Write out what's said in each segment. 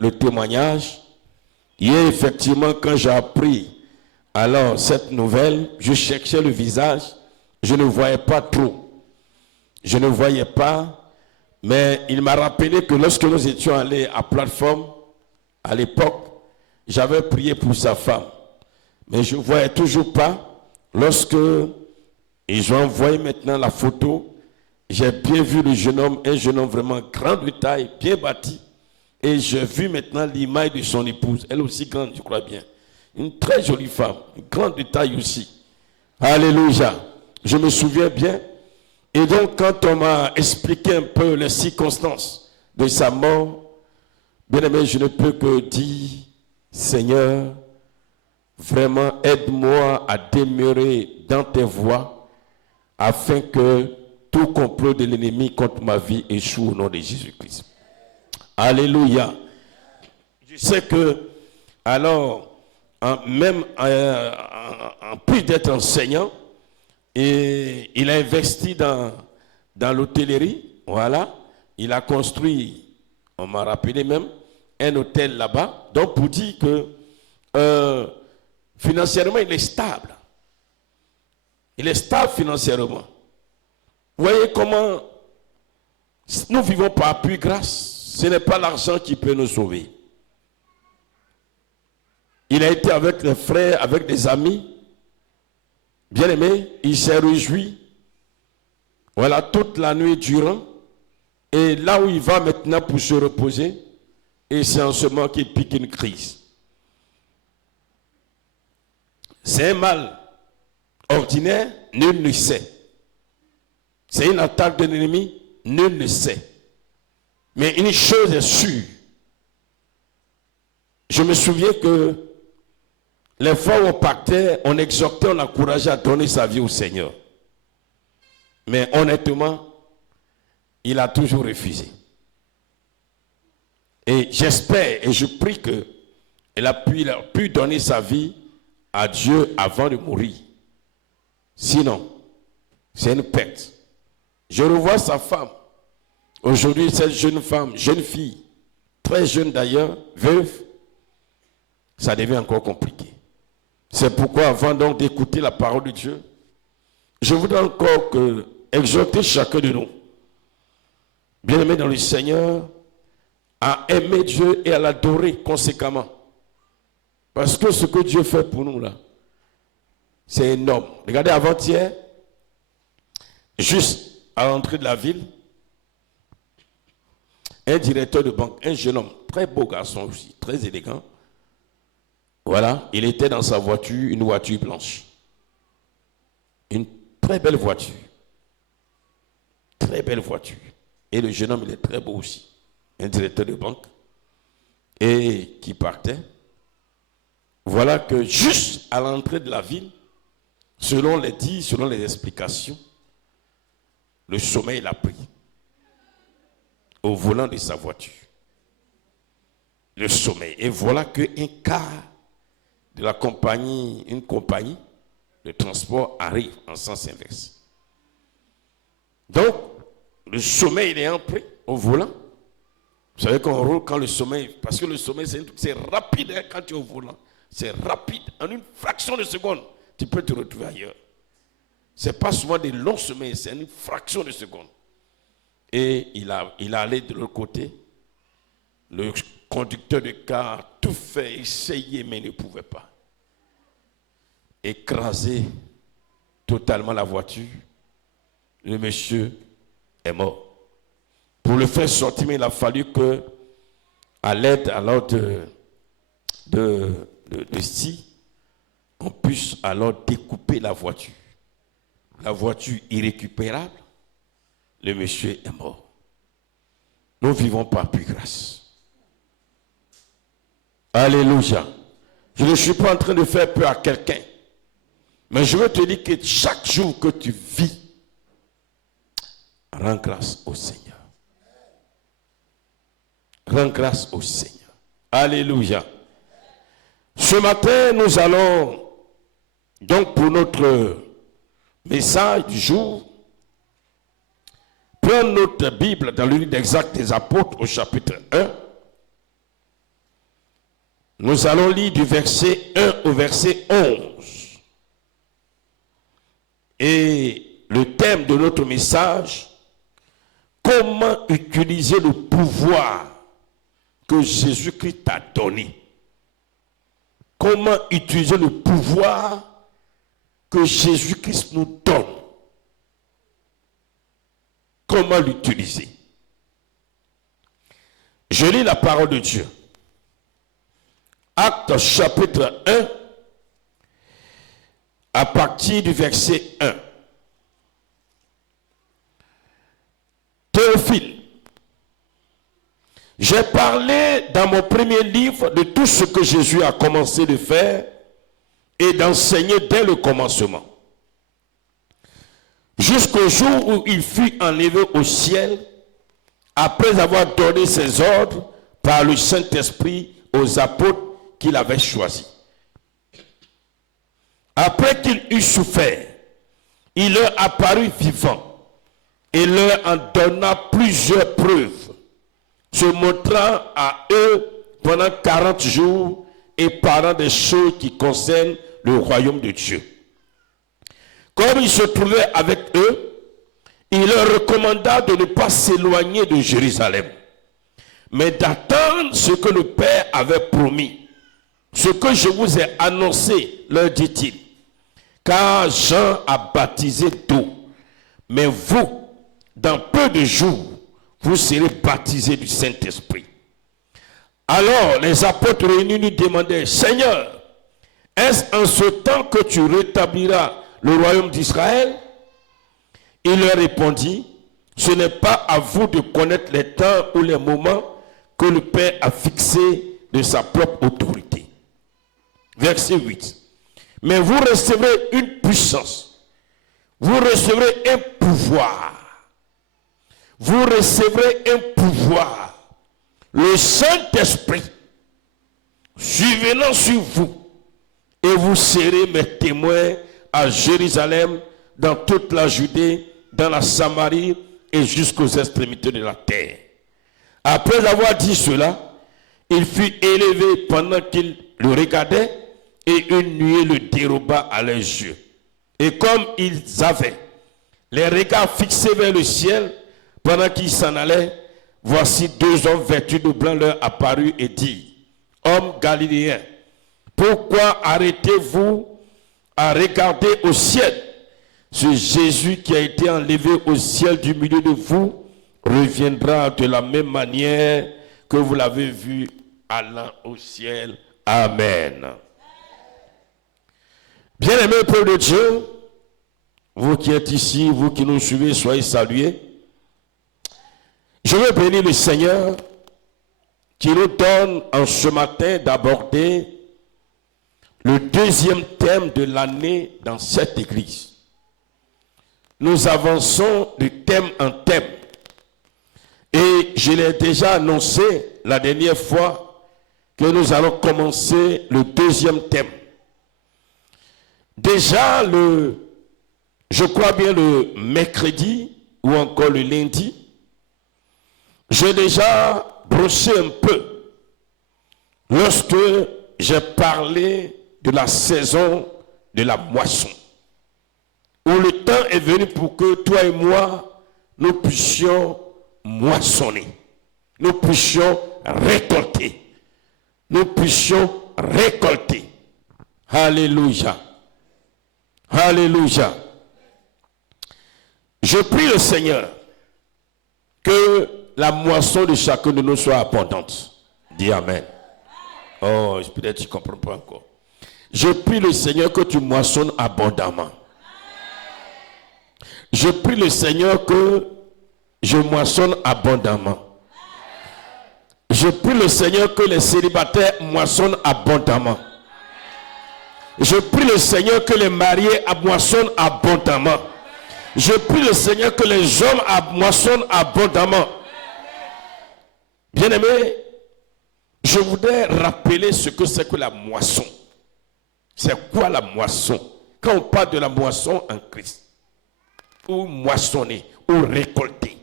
le témoignage. Hier, effectivement, quand j'ai appris alors cette nouvelle, je cherchais le visage, je ne voyais pas trop. Je ne voyais pas, mais il m'a rappelé que lorsque nous étions allés à plateforme, à l'époque, j'avais prié pour sa femme. Mais je ne voyais toujours pas. Lorsque ils ont envoyé maintenant la photo, j'ai bien vu le jeune homme, un jeune homme vraiment grand de taille, bien bâti. Et j'ai vu maintenant l'image de son épouse, elle aussi grande, je crois bien. Une très jolie femme, grande de taille aussi. Alléluia. Je me souviens bien. Et donc, quand on m'a expliqué un peu les circonstances de sa mort, bien aimé, je ne peux que dire, Seigneur, vraiment aide-moi à demeurer dans tes voies afin que tout complot de l'ennemi contre ma vie échoue au nom de Jésus-Christ. Alléluia. Je sais que, alors, même en plus d'être enseignant, et il a investi dans l'hôtellerie, voilà. Il a construit, on m'a rappelé même, un hôtel là-bas. Donc pour dire que financièrement, il est stable. Il est stable financièrement. Vous voyez comment nous vivons par appui grâce. Ce n'est pas l'argent qui peut nous sauver. Il a été avec les frères, avec des amis. Bien aimé, il s'est réjoui. Voilà, toute la nuit durant. Et là où il va maintenant pour se reposer, et c'est en ce moment qu'il pique une crise. C'est un mal ordinaire, nul ne sait. C'est une attaque de l'ennemi, nul ne sait. Mais une chose est sûre. Je me souviens que les fois où on partait, on exhortait, on encourageait à donner sa vie au Seigneur. Mais honnêtement, il a toujours refusé. Et j'espère et je prie qu'il a pu donner sa vie à Dieu avant de mourir. Sinon, c'est une perte. Je revois sa femme. Aujourd'hui, cette jeune femme, jeune fille, très jeune d'ailleurs, veuve, ça devient encore compliqué. C'est pourquoi avant donc d'écouter la parole de Dieu, je voudrais encore exhorter chacun de nous, bien aimé dans le Seigneur, à aimer Dieu et à l'adorer conséquemment. Parce que ce que Dieu fait pour nous là, c'est énorme. Regardez avant-hier, juste à l'entrée de la ville, un directeur de banque, un jeune homme, très beau garçon aussi, très élégant. Voilà, il était dans sa voiture, une voiture blanche. Une très belle voiture. Très belle voiture. Et le jeune homme, il est très beau aussi. Un directeur de banque. Et qui partait. Voilà que juste à l'entrée de la ville, selon les dires, selon les explications, le sommeil l'a pris. Au volant de sa voiture. Le sommeil. Et voilà qu'un car de la compagnie, une compagnie de transport arrive en sens inverse. Donc, le sommeil il est entré au volant. Vous savez qu'on roule quand le sommeil, parce que le sommeil c'est rapide hein, quand tu es au volant. C'est rapide. En une fraction de seconde, tu peux te retrouver ailleurs. Ce n'est pas souvent des longs sommeils, c'est une fraction de seconde. Et il allait de l'autre côté. Le conducteur de car a tout fait, essayé, mais ne pouvait pas. Écraser totalement la voiture, le monsieur est mort. Pour le faire sortir, il a fallu que, à l'aide alors de scie, on puisse alors découper la voiture. La voiture irrécupérable, le monsieur est mort. Nous vivons par plus grâce. Alléluia. Je ne suis pas en train de faire peur à quelqu'un. Mais je veux te dire que chaque jour que tu vis, rends grâce au Seigneur. Rends grâce au Seigneur. Alléluia. Ce matin, nous allons, donc pour notre message du jour, prendre notre Bible dans le livre d'Actes des Apôtres au chapitre 1. Nous allons lire du verset 1 au verset 11. Et le thème de notre message, comment utiliser le pouvoir que Jésus-Christ a donné. Comment utiliser le pouvoir que Jésus-Christ nous donne. Comment l'utiliser? Je lis la parole de Dieu. Actes chapitre 1, à partir du verset 1. Théophile, j'ai parlé dans mon premier livre de tout ce que Jésus a commencé de faire et d'enseigner dès le commencement, jusqu'au jour où il fut enlevé au ciel, après avoir donné ses ordres par le Saint-Esprit aux apôtres qu'il avait choisis. Après qu'il eut souffert, il leur apparut vivant et leur en donna plusieurs preuves, se montrant à eux pendant 40 jours et parlant des choses qui concernent le royaume de Dieu. Comme il se trouvait avec eux, il leur recommanda de ne pas s'éloigner de Jérusalem, mais d'attendre ce que le Père avait promis. Ce que je vous ai annoncé, leur dit-il, car Jean a baptisé d'eau, mais vous, dans peu de jours, vous serez baptisés du Saint-Esprit. Alors les apôtres réunis lui demandaient, Seigneur, est-ce en ce temps que tu rétabliras le royaume d'Israël? Il leur répondit, ce n'est pas à vous de connaître les temps ou les moments que le Père a fixés de sa propre autorité. Verset 8. Mais vous recevrez une puissance, vous recevrez un pouvoir, vous recevrez un pouvoir, le Saint-Esprit, survenant sur vous, et vous serez mes témoins à Jérusalem, dans toute la Judée, dans la Samarie et jusqu'aux extrémités de la terre. Après avoir dit cela, il fut élevé pendant qu'ils le regardaient, et une nuée le déroba à leurs yeux. Et comme ils avaient les regards fixés vers le ciel, pendant qu'ils s'en allaient, voici deux hommes vêtus de blanc leur apparurent et dirent, hommes galiléens, pourquoi arrêtez-vous à regarder au ciel? Ce Jésus qui a été enlevé au ciel du milieu de vous reviendra de la même manière que vous l'avez vu allant au ciel. Amen. Bien-aimés peuple de Dieu, vous qui êtes ici, vous qui nous suivez, soyez salués. Je veux bénir le Seigneur qui nous donne en ce matin d'aborder le deuxième thème de l'année dans cette église. Nous avançons de thème en thème. Et je l'ai déjà annoncé la dernière fois que nous allons commencer le deuxième thème. Déjà, je crois bien le mercredi ou encore le lundi, j'ai déjà brossé un peu lorsque j'ai parlé de la saison de la moisson, où le temps est venu pour que toi et moi, nous puissions moissonner, nous puissions récolter, nous puissions récolter. Alléluia. Alléluia. Je prie le Seigneur que la moisson de chacun de nous soit abondante. Dis Amen. Oh, peut-être tu ne comprends pas encore. Je prie le Seigneur que tu moissonnes abondamment. Je prie le Seigneur que je moissonne abondamment. Je prie le Seigneur que les célibataires moissonnent abondamment. Je prie le Seigneur que les mariés moissonnent abondamment. Je prie le Seigneur que les hommes moissonnent abondamment. Bien-aimés, je voudrais rappeler ce que c'est que la moisson. C'est quoi la moisson? Quand on parle de la moisson en Christ, ou moissonner, ou récolter.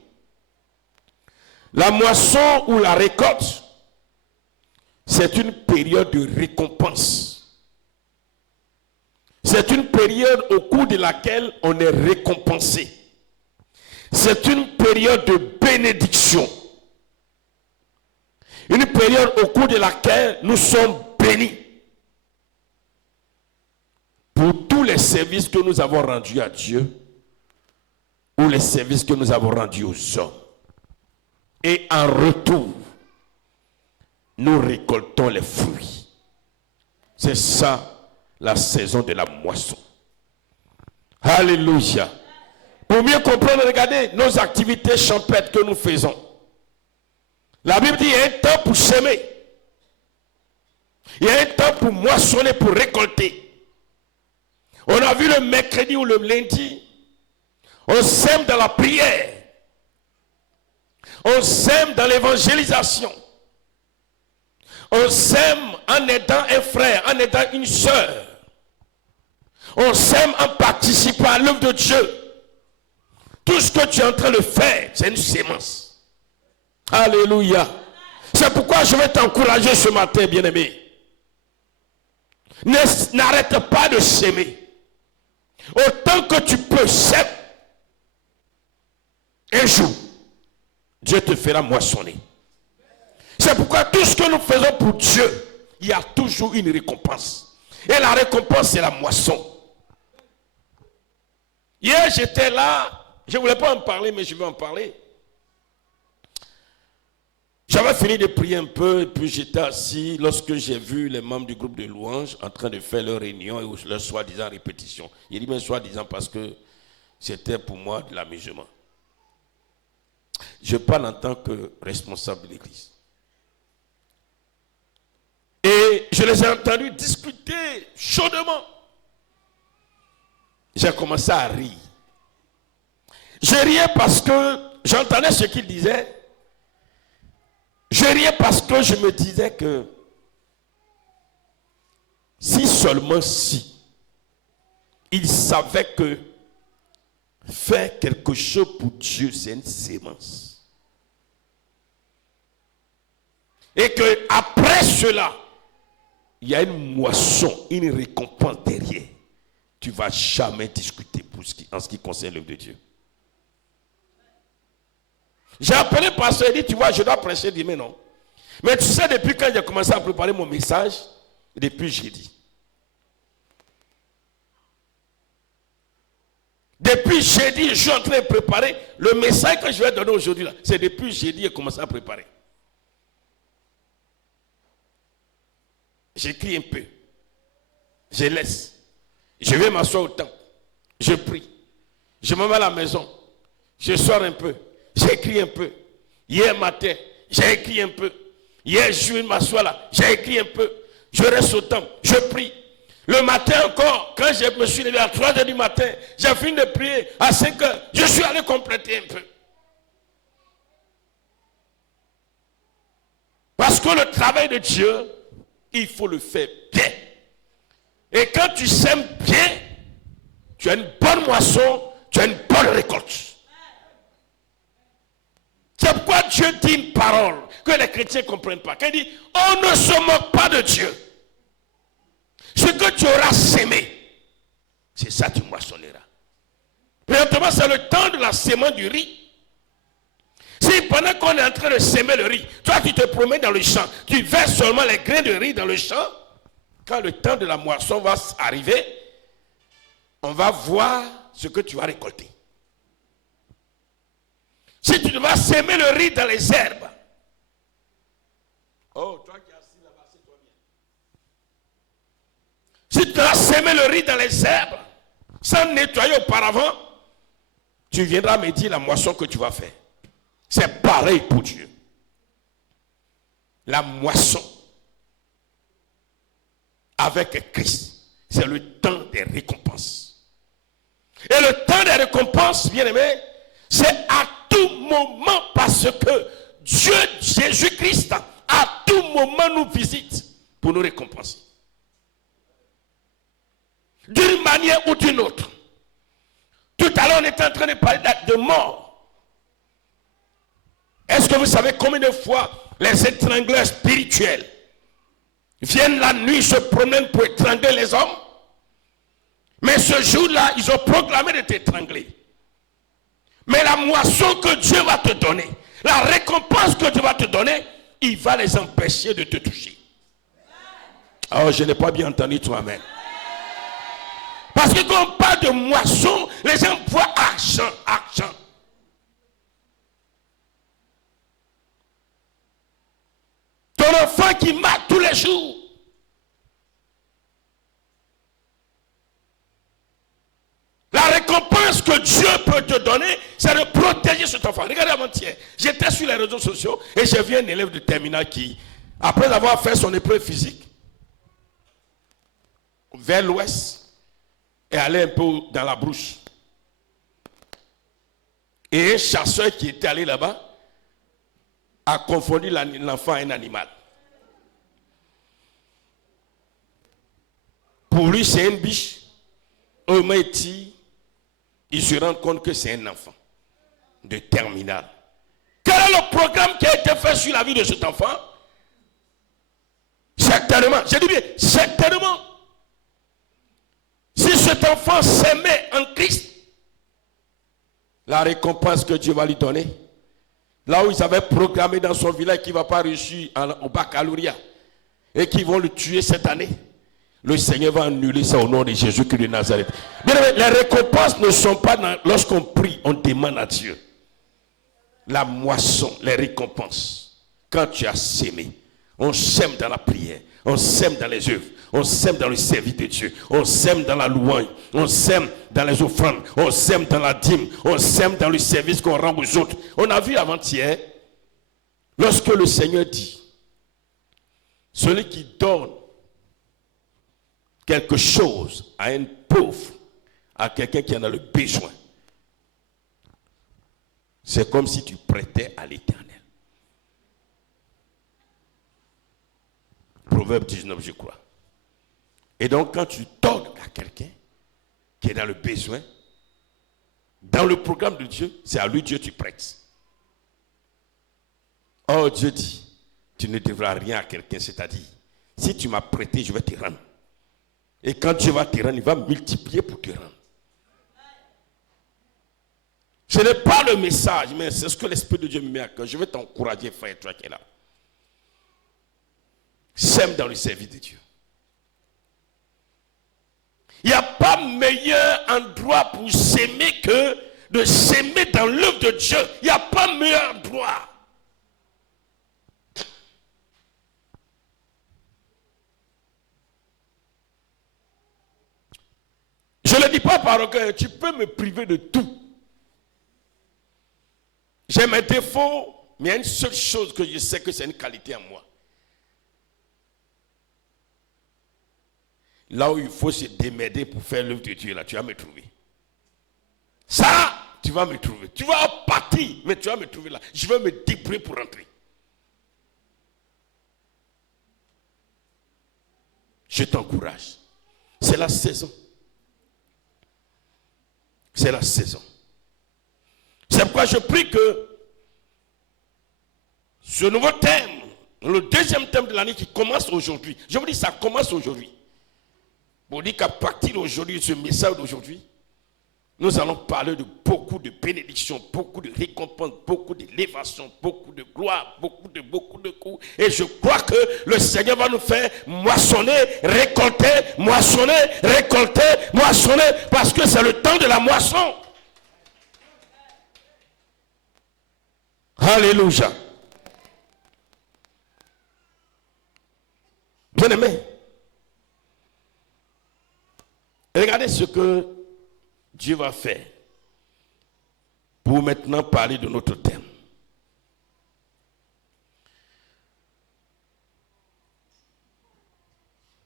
La moisson ou la récolte, c'est c'est une période de récompense. C'est une période au cours de laquelle on est récompensé. C'est une période de bénédiction. Une période au cours de laquelle nous sommes bénis. Pour tous les services que nous avons rendus à Dieu, ou les services que nous avons rendus aux hommes. Et en retour, nous récoltons les fruits. C'est ça, la saison de la moisson. Alléluia. Pour mieux comprendre, regardez nos activités champêtres que nous faisons. La Bible dit qu'il y a un temps pour semer. Il y a un temps pour moissonner, pour récolter. On a vu le mercredi ou le lundi, on sème dans la prière. On sème dans l'évangélisation. On sème en aidant un frère, en aidant une sœur. On sème en participant à l'œuvre de Dieu. Tout ce que tu es en train de faire, c'est une sémence. Alléluia. C'est pourquoi je vais t'encourager ce matin, bien-aimé. N'arrête pas de s'aimer. Autant que tu peux, sème. Un jour, Dieu te fera moissonner. C'est pourquoi tout ce que nous faisons pour Dieu, il y a toujours une récompense. Et la récompense, c'est la moisson. Hier, j'étais là. Je ne voulais pas en parler, mais je vais en parler. J'avais fini de prier un peu, et puis j'étais assis lorsque j'ai vu les membres du groupe de louanges en train de faire leur réunion et leur soi-disant répétition. Il dit même soi-disant parce que c'était pour moi de l'amusement. Je parle en tant que responsable de l'église. Et je les ai entendus discuter chaudement. J'ai commencé à rire. Je riais parce que j'entendais ce qu'ils disaient. Je riais parce que je me disais que si seulement si ils savaient que faire quelque chose pour Dieu, c'est une sémence. Et que après cela, il y a une moisson, une récompense derrière. Tu ne vas jamais discuter en ce qui concerne l'œuvre de Dieu. J'ai appelé le pasteur et dit, tu vois, je dois prêcher. Il dit, mais non. Mais tu sais, depuis quand j'ai commencé à préparer mon message, depuis jeudi. Depuis jeudi, je suis en train de préparer le message que je vais donner aujourd'hui. C'est depuis jeudi que j'ai commencé à préparer. J'écris un peu. Je laisse. Je vais m'asseoir au temple. Je prie. Je me mets à la maison. Je sors un peu. J'écris un peu. Hier matin, j'ai écrit un peu. Hier, je vais m'asseoir là. J'ai écrit un peu. Je reste au temple. Je prie. Le matin encore, quand je me suis levé à 3 h du matin, j'ai fini de prier à 5 h. Je suis allé compléter un peu. Parce que le travail de Dieu, il faut le faire bien. Et quand tu sèmes bien, tu as une bonne moisson, tu as une bonne récolte. C'est pourquoi Dieu dit une parole que les chrétiens ne comprennent pas. Quand il dit, on ne se moque pas de Dieu. Ce que tu auras sémé, c'est ça que tu moissonneras. Présentement, c'est le temps de la sémence du riz. Si pendant qu'on est en train de s'aimer le riz, toi tu te promènes dans le champ, tu verses seulement les grains de riz dans le champ, quand le temps de la moisson va arriver, on va voir ce que tu vas récolter. Si tu vas s'aimer le riz dans les herbes, oh, toi qui es assis là-bas, c'est toi bien. Si tu vas s'aimer le riz dans les herbes, sans nettoyer auparavant, tu viendras me dire la moisson que tu vas faire. C'est pareil pour Dieu. La moisson avec Christ, c'est le temps des récompenses. Et le temps des récompenses, bien aimé, c'est à tout moment parce que Dieu, Jésus-Christ, à tout moment nous visite pour nous récompenser. D'une manière ou d'une autre. Tout à l'heure, on était en train de parler de mort. Est-ce que vous savez combien de fois les étrangleurs spirituels viennent la nuit se promènent pour étrangler les hommes. Mais ce jour-là, ils ont proclamé de t'étrangler. Mais la moisson que Dieu va te donner, la récompense que Dieu va te donner, il va les empêcher de te toucher. Oh, je n'ai pas bien entendu toi-même. Parce que quand on parle de moisson, les gens voient argent, argent. Ton enfant qui marche tous les jours. La récompense que Dieu peut te donner, c'est de protéger cet enfant. Regardez avant-hier, j'étais sur les réseaux sociaux et j'ai vu un élève de terminale qui, après avoir fait son épreuve physique, vers l'ouest, est allé un peu dans la brousse. Et un chasseur qui était allé là-bas a confondu l'enfant à un animal. Pour lui, c'est une biche. Il se rend compte que c'est un enfant de terminale. Quel est le programme qui a été fait sur la vie de cet enfant? Certainement, je dis bien, certainement. Si cet enfant s'aimait en Christ, la récompense que Dieu va lui donner, là où ils avaient programmé dans son village qu'il ne va pas réussir au baccalauréat et qu'ils vont le tuer cette année, le Seigneur va annuler ça au nom de Jésus-Christ de Nazareth. Bien, les récompenses ne sont pas lorsqu'on prie, on demande à Dieu. La moisson, les récompenses, quand tu as sémé, on sème dans la prière, on sème dans les œuvres, on sème dans le service de Dieu, on sème dans la louange, on sème dans les offrandes, on sème dans la dîme, on sème dans le service qu'on rend aux autres. On a vu avant-hier, lorsque le Seigneur dit, celui qui donne quelque chose à un pauvre, à quelqu'un qui en a le besoin, c'est comme si tu prêtais à l'Éternel. Proverbe 19, je crois. Et donc, quand tu donnes à quelqu'un qui est dans le besoin, dans le programme de Dieu, c'est à lui Dieu tu prêtes. Oh, Dieu dit, tu ne devras rien à quelqu'un, c'est-à-dire, si tu m'as prêté, je vais te rendre. Et quand Dieu va te rendre, il va multiplier pour te rendre. Ce n'est pas le message, mais c'est ce que l'Esprit de Dieu me met à cœur. Je vais t'encourager, frère, toi qui es là. Sème dans le service de Dieu. Il n'y a pas meilleur endroit pour s'aimer que de s'aimer dans l'œuvre de Dieu. Il n'y a pas meilleur endroit. Je ne le dis pas par orgueil, tu peux me priver de tout. J'ai mes défauts, mais il y a une seule chose que je sais que c'est une qualité en moi. Là où il faut se démerder pour faire l'œuvre de Dieu, là, tu vas me trouver. Ça, tu vas me trouver. Tu vas partir, mais tu vas me trouver là. Je vais me débrouiller pour rentrer. Je t'encourage. C'est la saison. C'est la saison. C'est pourquoi je prie que ce nouveau thème, le deuxième thème de l'année qui commence aujourd'hui, je vous dis ça commence aujourd'hui. Pour dire qu'à partir d'aujourd'hui, ce message d'aujourd'hui, nous allons parler de beaucoup de bénédictions, beaucoup de récompenses, beaucoup d'élévations, beaucoup de gloire, beaucoup de coups. Et je crois que le Seigneur va nous faire moissonner, récolter, parce que c'est le temps de la moisson. Alléluia. Bien-aimés, regardez ce que Dieu va faire pour maintenant parler de notre thème.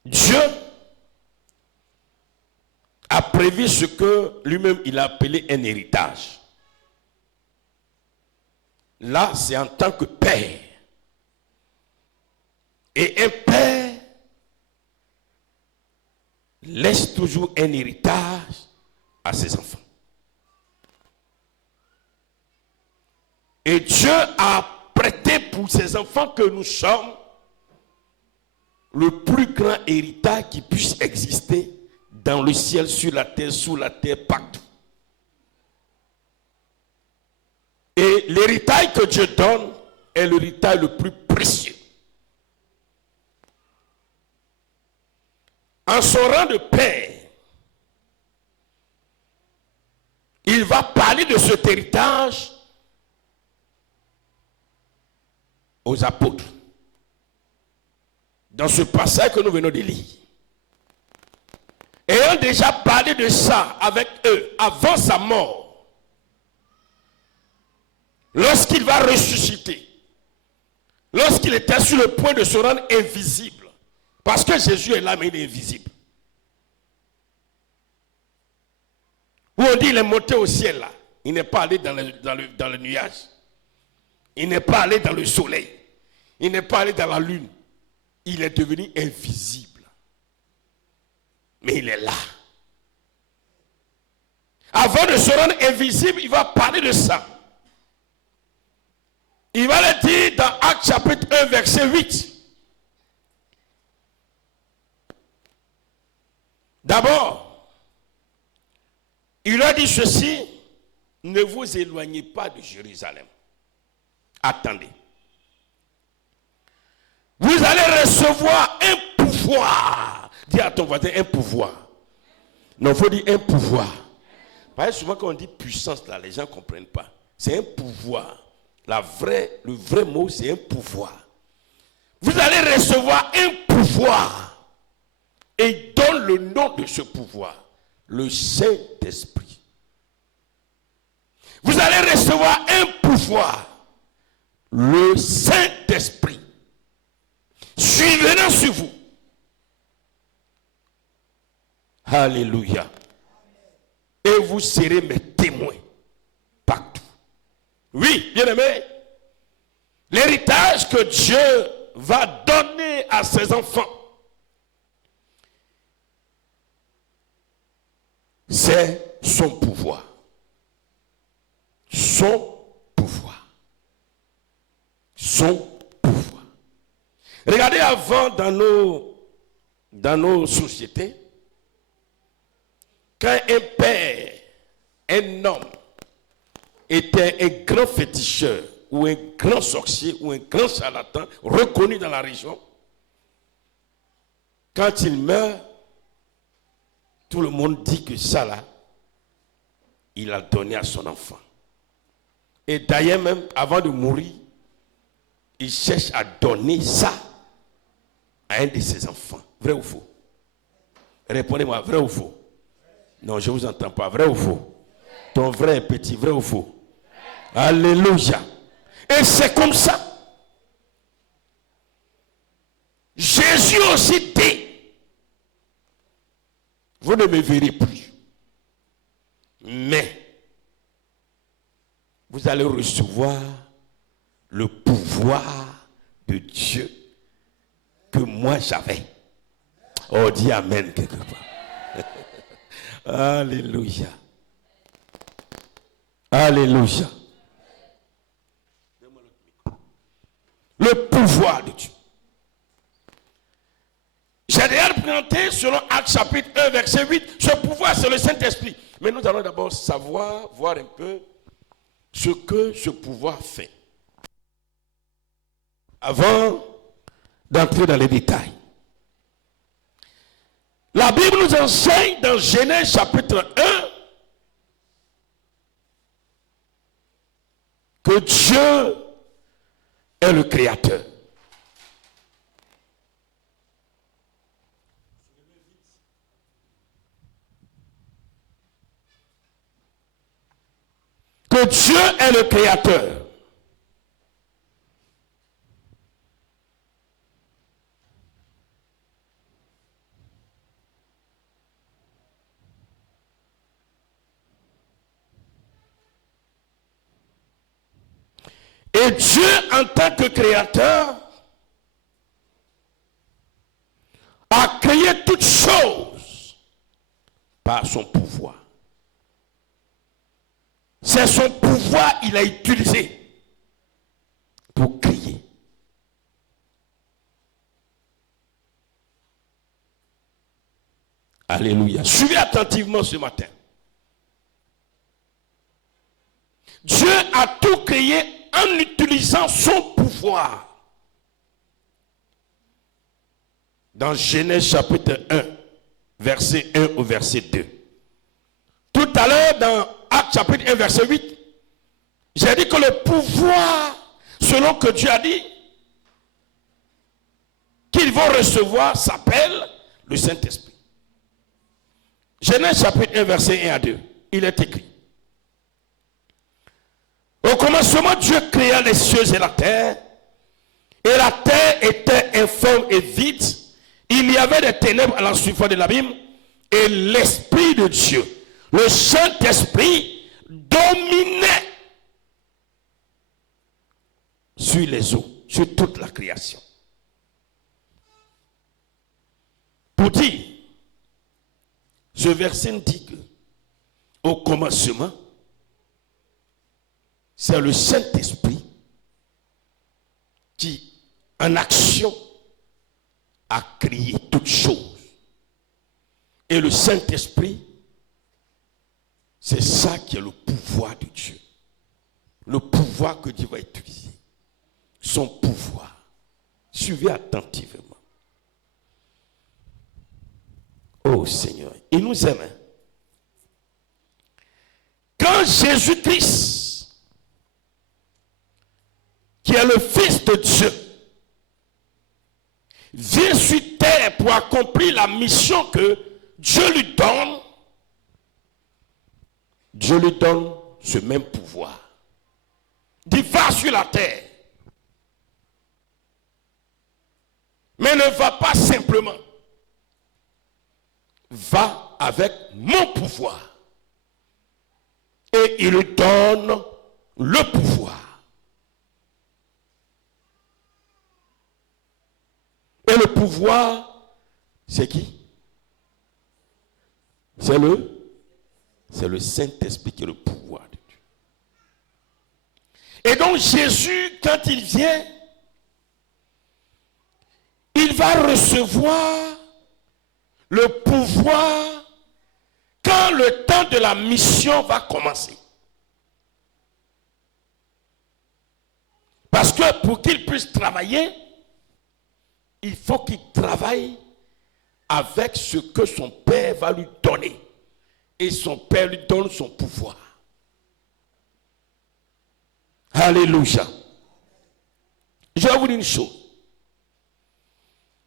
Dieu a prévu ce que lui-même il a appelé un héritage. Là, c'est en tant que père. Et un père laisse toujours un héritage à ses enfants. Et Dieu a prêté pour ses enfants que nous sommes le plus grand héritage qui puisse exister dans le ciel, sur la terre, sous la terre, partout. Et l'héritage que Dieu donne est l'héritage le plus précieux. En son rang de père, il va parler de cet héritage aux apôtres. Dans ce passage que nous venons de lire. Ayant déjà parlé de ça avec eux avant sa mort, lorsqu'il va ressusciter, lorsqu'il était sur le point de se rendre invisible, parce que Jésus est là mais il est invisible. Où on dit qu'il est monté au ciel là, il n'est pas allé dans le nuage, il n'est pas allé dans le soleil, il n'est pas allé dans la lune, il est devenu invisible. Mais il est là. Avant de se rendre invisible, il va parler de ça. Il va le dire dans Actes chapitre 1, verset 8. D'abord, il a dit ceci, ne vous éloignez pas de Jérusalem. Attendez. Vous allez recevoir un pouvoir. Dis à ton voisin un pouvoir. Non, il faut dire un pouvoir. Parce que souvent quand on dit puissance, là, les gens ne comprennent pas. C'est un pouvoir. Le vrai mot, c'est un pouvoir. Vous allez recevoir un pouvoir. Et il donne le nom de ce pouvoir. Le Saint-Esprit. Vous allez recevoir un pouvoir. Le Saint-Esprit. Suivez-le sur vous. Alléluia. Et vous serez mes témoins partout. Oui, bien-aimés, l'héritage que Dieu va donner à ses enfants, c'est son pouvoir. Son pouvoir. Son pouvoir. Regardez avant dans nos sociétés, quand un père, un homme, était un grand féticheur, ou un grand sorcier, ou un grand charlatan, reconnu dans la région, quand il meurt, tout le monde dit que ça là, il a donné à son enfant. Et d'ailleurs même, avant de mourir, il cherche à donner ça à un de ses enfants. Vrai ou faux? Répondez-moi, vrai ou faux? Non, je ne vous entends pas. Vrai ou faux? Ton vrai est petit, vrai ou faux? Alléluia. Et c'est comme ça. Jésus aussi dit, vous ne me verrez plus. Mais, vous allez recevoir le pouvoir de Dieu que moi j'avais. Oh, dis Amen quelque part. Alléluia. Alléluia. Le pouvoir de Dieu. J'ai déjà présenté selon Actes chapitre 1, verset 8, ce pouvoir c'est le Saint-Esprit. Mais nous allons d'abord voir un peu ce que ce pouvoir fait. Avant d'entrer dans les détails. La Bible nous enseigne dans Genèse chapitre 1 que Dieu est le Créateur. Que Dieu est le Créateur. Et Dieu, en tant que créateur, a créé toutes choses par son pouvoir. C'est son pouvoir qu'il a utilisé pour créer. Alléluia. Suivez attentivement ce matin. Dieu a tout créé en utilisant son pouvoir. Dans Genèse chapitre 1, verset 1 au verset 2. Tout à l'heure, dans Actes chapitre 1, verset 8, j'ai dit que le pouvoir, selon que Dieu a dit, qu'ils vont recevoir, s'appelle le Saint-Esprit. Genèse chapitre 1, verset 1 à 2, il est écrit. Au commencement, Dieu créa les cieux et la terre était informe et vide. Il y avait des ténèbres à la surface de l'abîme, et l'Esprit de Dieu, le Saint-Esprit, dominait sur les eaux, sur toute la création. Pour dire, ce verset dit que, au commencement, c'est le Saint-Esprit qui, en action, a créé toutes choses. Et le Saint-Esprit, c'est ça qui est le pouvoir de Dieu. Le pouvoir que Dieu va utiliser. Son pouvoir. Suivez attentivement. Oh Seigneur, il nous aime. Quand Jésus-Christ, qui est le Fils de Dieu, vient sur terre pour accomplir la mission que Dieu lui donne ce même pouvoir. Il va sur la terre. Mais ne va pas simplement. Va avec mon pouvoir. Et il lui donne le pouvoir. Et le pouvoir, c'est qui? C'est le Saint-Esprit qui est le pouvoir de Dieu. Et donc Jésus, quand il vient, il va recevoir le pouvoir quand le temps de la mission va commencer. Parce que pour qu'il puisse travailler, il faut qu'il travaille avec ce que son Père va lui donner. Et son Père lui donne son pouvoir. Alléluia. Je vais vous dire une chose.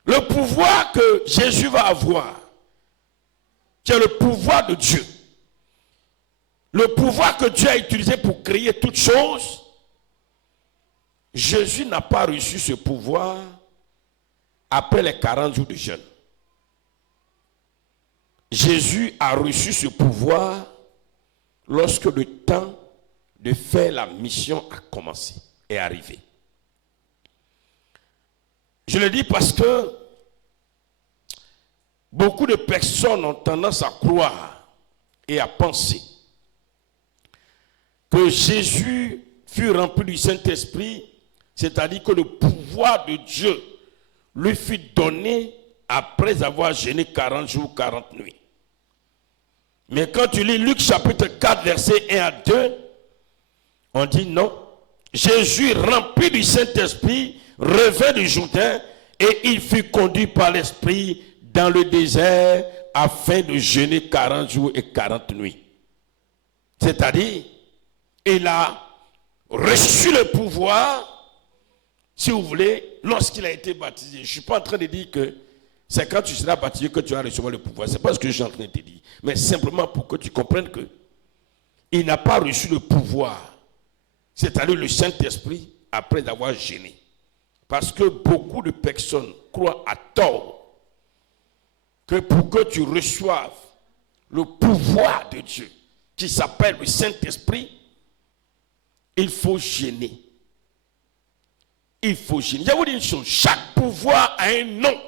Le pouvoir que Jésus va avoir, qui est le pouvoir de Dieu, le pouvoir que Dieu a utilisé pour créer toutes choses, Jésus n'a pas reçu ce pouvoir après les 40 jours de jeûne. Jésus a reçu ce pouvoir lorsque le temps de faire la mission a commencé, est arrivé. Je le dis parce que beaucoup de personnes ont tendance à croire et à penser que Jésus fut rempli du Saint-Esprit, c'est-à-dire que le pouvoir de Dieu lui fut donné après avoir jeûné 40 jours, 40 nuits. Mais quand tu lis Luc chapitre 4, verset 1 à 2, on dit non. Jésus, rempli du Saint-Esprit, revint du Jourdain et il fut conduit par l'Esprit dans le désert afin de jeûner 40 jours et 40 nuits. C'est-à-dire, il a reçu le pouvoir, si vous voulez, lorsqu'il a été baptisé. Je ne suis pas en train de dire que c'est quand tu seras baptisé que tu vas recevoir le pouvoir. Ce n'est pas ce que je suis en train de te dire. Mais simplement pour que tu comprennes que il n'a pas reçu le pouvoir, c'est-à-dire le Saint-Esprit, après avoir jeûné. Parce que beaucoup de personnes croient à tort que pour que tu reçoives le pouvoir de Dieu, qui s'appelle le Saint-Esprit, il faut jeûner. Il faut jeûner. Je vais vous dire une chose, chaque pouvoir a un nom.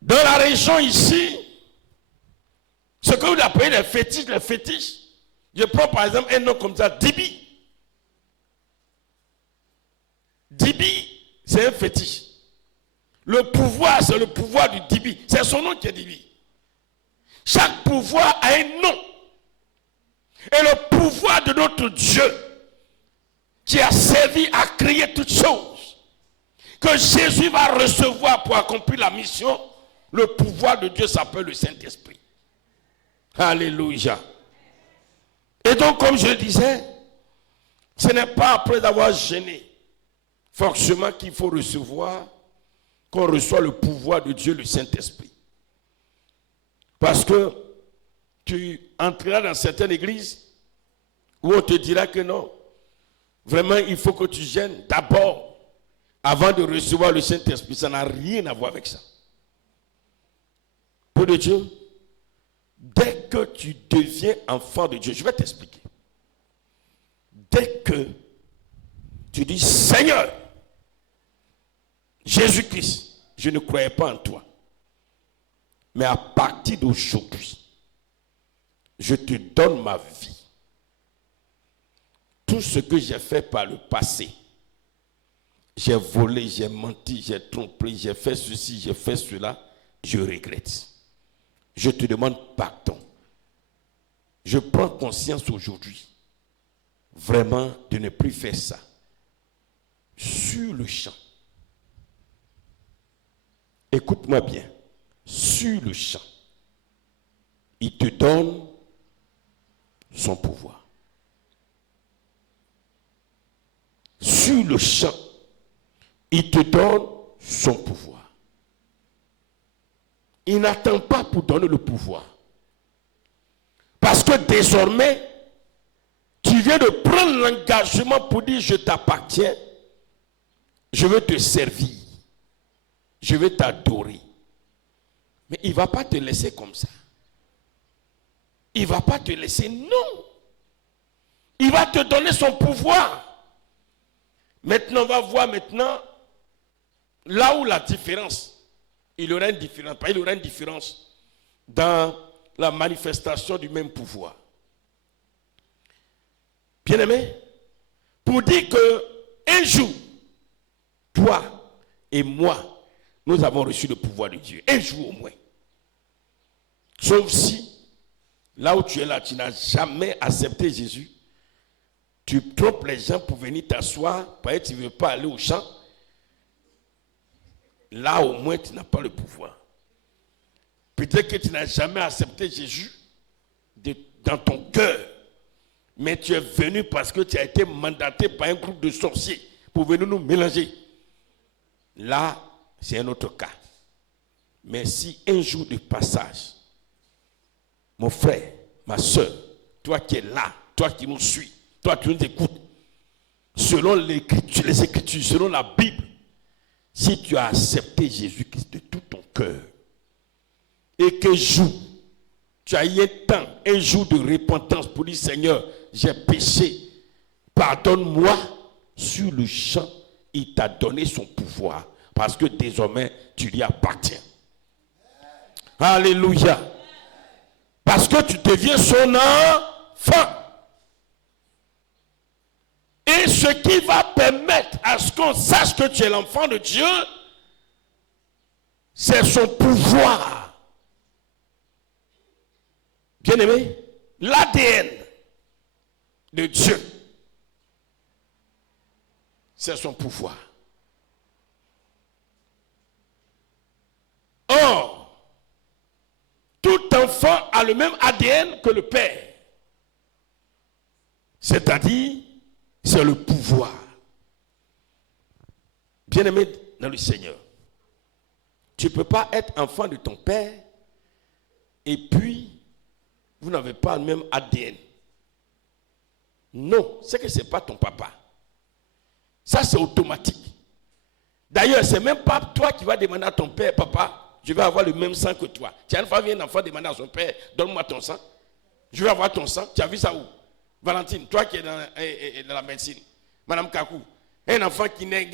Dans la région ici, ce que vous appelez les fétiches, je prends par exemple un nom comme ça, Dibi. Dibi, c'est un fétiche. Le pouvoir, c'est le pouvoir du Dibi. C'est son nom qui est Dibi. Chaque pouvoir a un nom. Et le pouvoir de notre Dieu, qui a servi à créer toutes choses, que Jésus va recevoir pour accomplir la mission, le pouvoir de Dieu s'appelle le Saint-Esprit. Alléluia. Et donc, comme je le disais, ce n'est pas après avoir gêné forcément qu'il faut recevoir, qu'on reçoit le pouvoir de Dieu, le Saint-Esprit. Parce que tu entreras dans certaines églises où on te dira que non, vraiment il faut que tu gênes d'abord avant de recevoir le Saint-Esprit. Ça n'a rien à voir avec ça. Pour de Dieu, dès que tu deviens enfant de Dieu, je vais t'expliquer. Dès que tu dis Seigneur, Jésus-Christ, je ne croyais pas en toi. Mais à partir d'aujourd'hui, je te donne ma vie. Tout ce que j'ai fait par le passé, j'ai volé, j'ai menti, j'ai trompé, j'ai fait ceci, j'ai fait cela, je regrette. Je te demande pardon. Je prends conscience aujourd'hui, vraiment, de ne plus faire ça. Sur le champ. Écoute-moi bien. Sur le champ, il te donne son pouvoir. Sur le champ, il te donne son pouvoir. Il n'attend pas pour donner le pouvoir. Parce que désormais, tu viens de prendre l'engagement pour dire je t'appartiens, je veux te servir, je veux t'adorer. Mais il ne va pas te laisser comme ça. Il ne va pas te laisser, non. Il va te donner son pouvoir. Maintenant, on va voir maintenant là où la différence. Il y aura une différence. Il y aura une différence dans la manifestation du même pouvoir. Bien-aimé, pour dire que un jour, toi et moi, nous avons reçu le pouvoir de Dieu. Un jour au moins. Sauf si, là où tu es là, tu n'as jamais accepté Jésus. Tu trompes les gens pour venir t'asseoir, parce que tu ne veux pas aller au champ. Là au moins, tu n'as pas le pouvoir. Peut-être que tu n'as jamais accepté Jésus dans ton cœur. Mais tu es venu parce que tu as été mandaté par un groupe de sorciers pour venir nous mélanger. Là, c'est un autre cas. Mais si un jour de passage, mon frère, ma soeur, toi qui es là, toi qui nous suis, toi qui nous écoutes, selon les Écritures, selon la Bible, si tu as accepté Jésus-Christ de tout ton cœur, et qu'un jour, tu as eu un jour de repentance pour dire Seigneur, j'ai péché, pardonne-moi, sur le champ, il t'a donné son pouvoir. Parce que désormais, tu lui appartiens. Alléluia. Parce que tu deviens son enfant. Et ce qui va permettre à ce qu'on sache que tu es l'enfant de Dieu, c'est son pouvoir. Bien-aimé, l'ADN de Dieu, c'est son pouvoir. Or, tout enfant a le même ADN que le Père. C'est-à-dire, c'est le pouvoir. Bien-aimé dans le Seigneur, tu ne peux pas être enfant de ton Père et puis vous n'avez pas le même ADN. Non, c'est que ce n'est pas ton papa. Ça, c'est automatique. D'ailleurs, ce n'est même pas toi qui vas demander à ton père, papa, je vais avoir le même sang que toi. Tu as une fois vu un enfant demander à son père, donne-moi ton sang. Je vais avoir ton sang. Tu as vu ça où? Valentine, toi qui es dans la médecine. Madame Kakou, un enfant qui naît,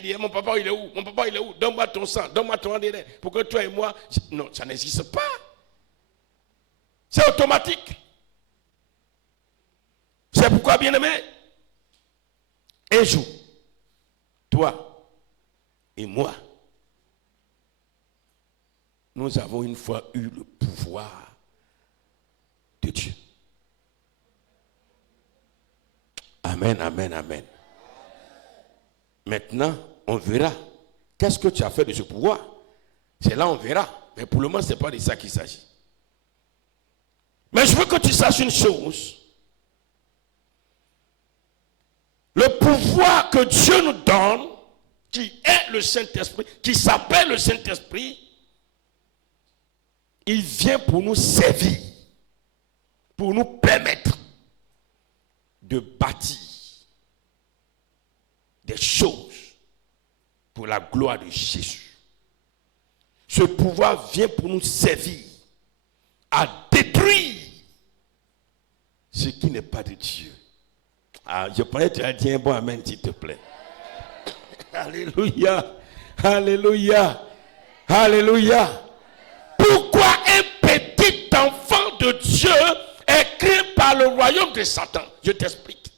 dit, mon papa il est où? Mon papa il est où? Donne-moi ton sang, donne-moi ton ADN. Pour que toi et moi, non, ça n'existe pas. C'est automatique. C'est pourquoi, bien-aimé, un jour, toi et moi, nous avons une fois eu le pouvoir de Dieu. Amen, amen, amen. Maintenant, on verra. Qu'est-ce que tu as fait de ce pouvoir? C'est là on verra. Mais pour le moment, ce n'est pas de ça qu'il s'agit. Mais je veux que tu saches une chose. Le pouvoir que Dieu nous donne, qui est le Saint-Esprit, qui s'appelle le Saint-Esprit, il vient pour nous servir, pour nous permettre de bâtir des choses pour la gloire de Jésus. Ce pouvoir vient pour nous servir à détruire ce qui n'est pas de Dieu. Ah, je pensais que tu as dit un bon amen, s'il te plaît. Alléluia, alléluia, alléluia. Pourquoi un petit enfant de Dieu est créé par le royaume de Satan? Je t'explique.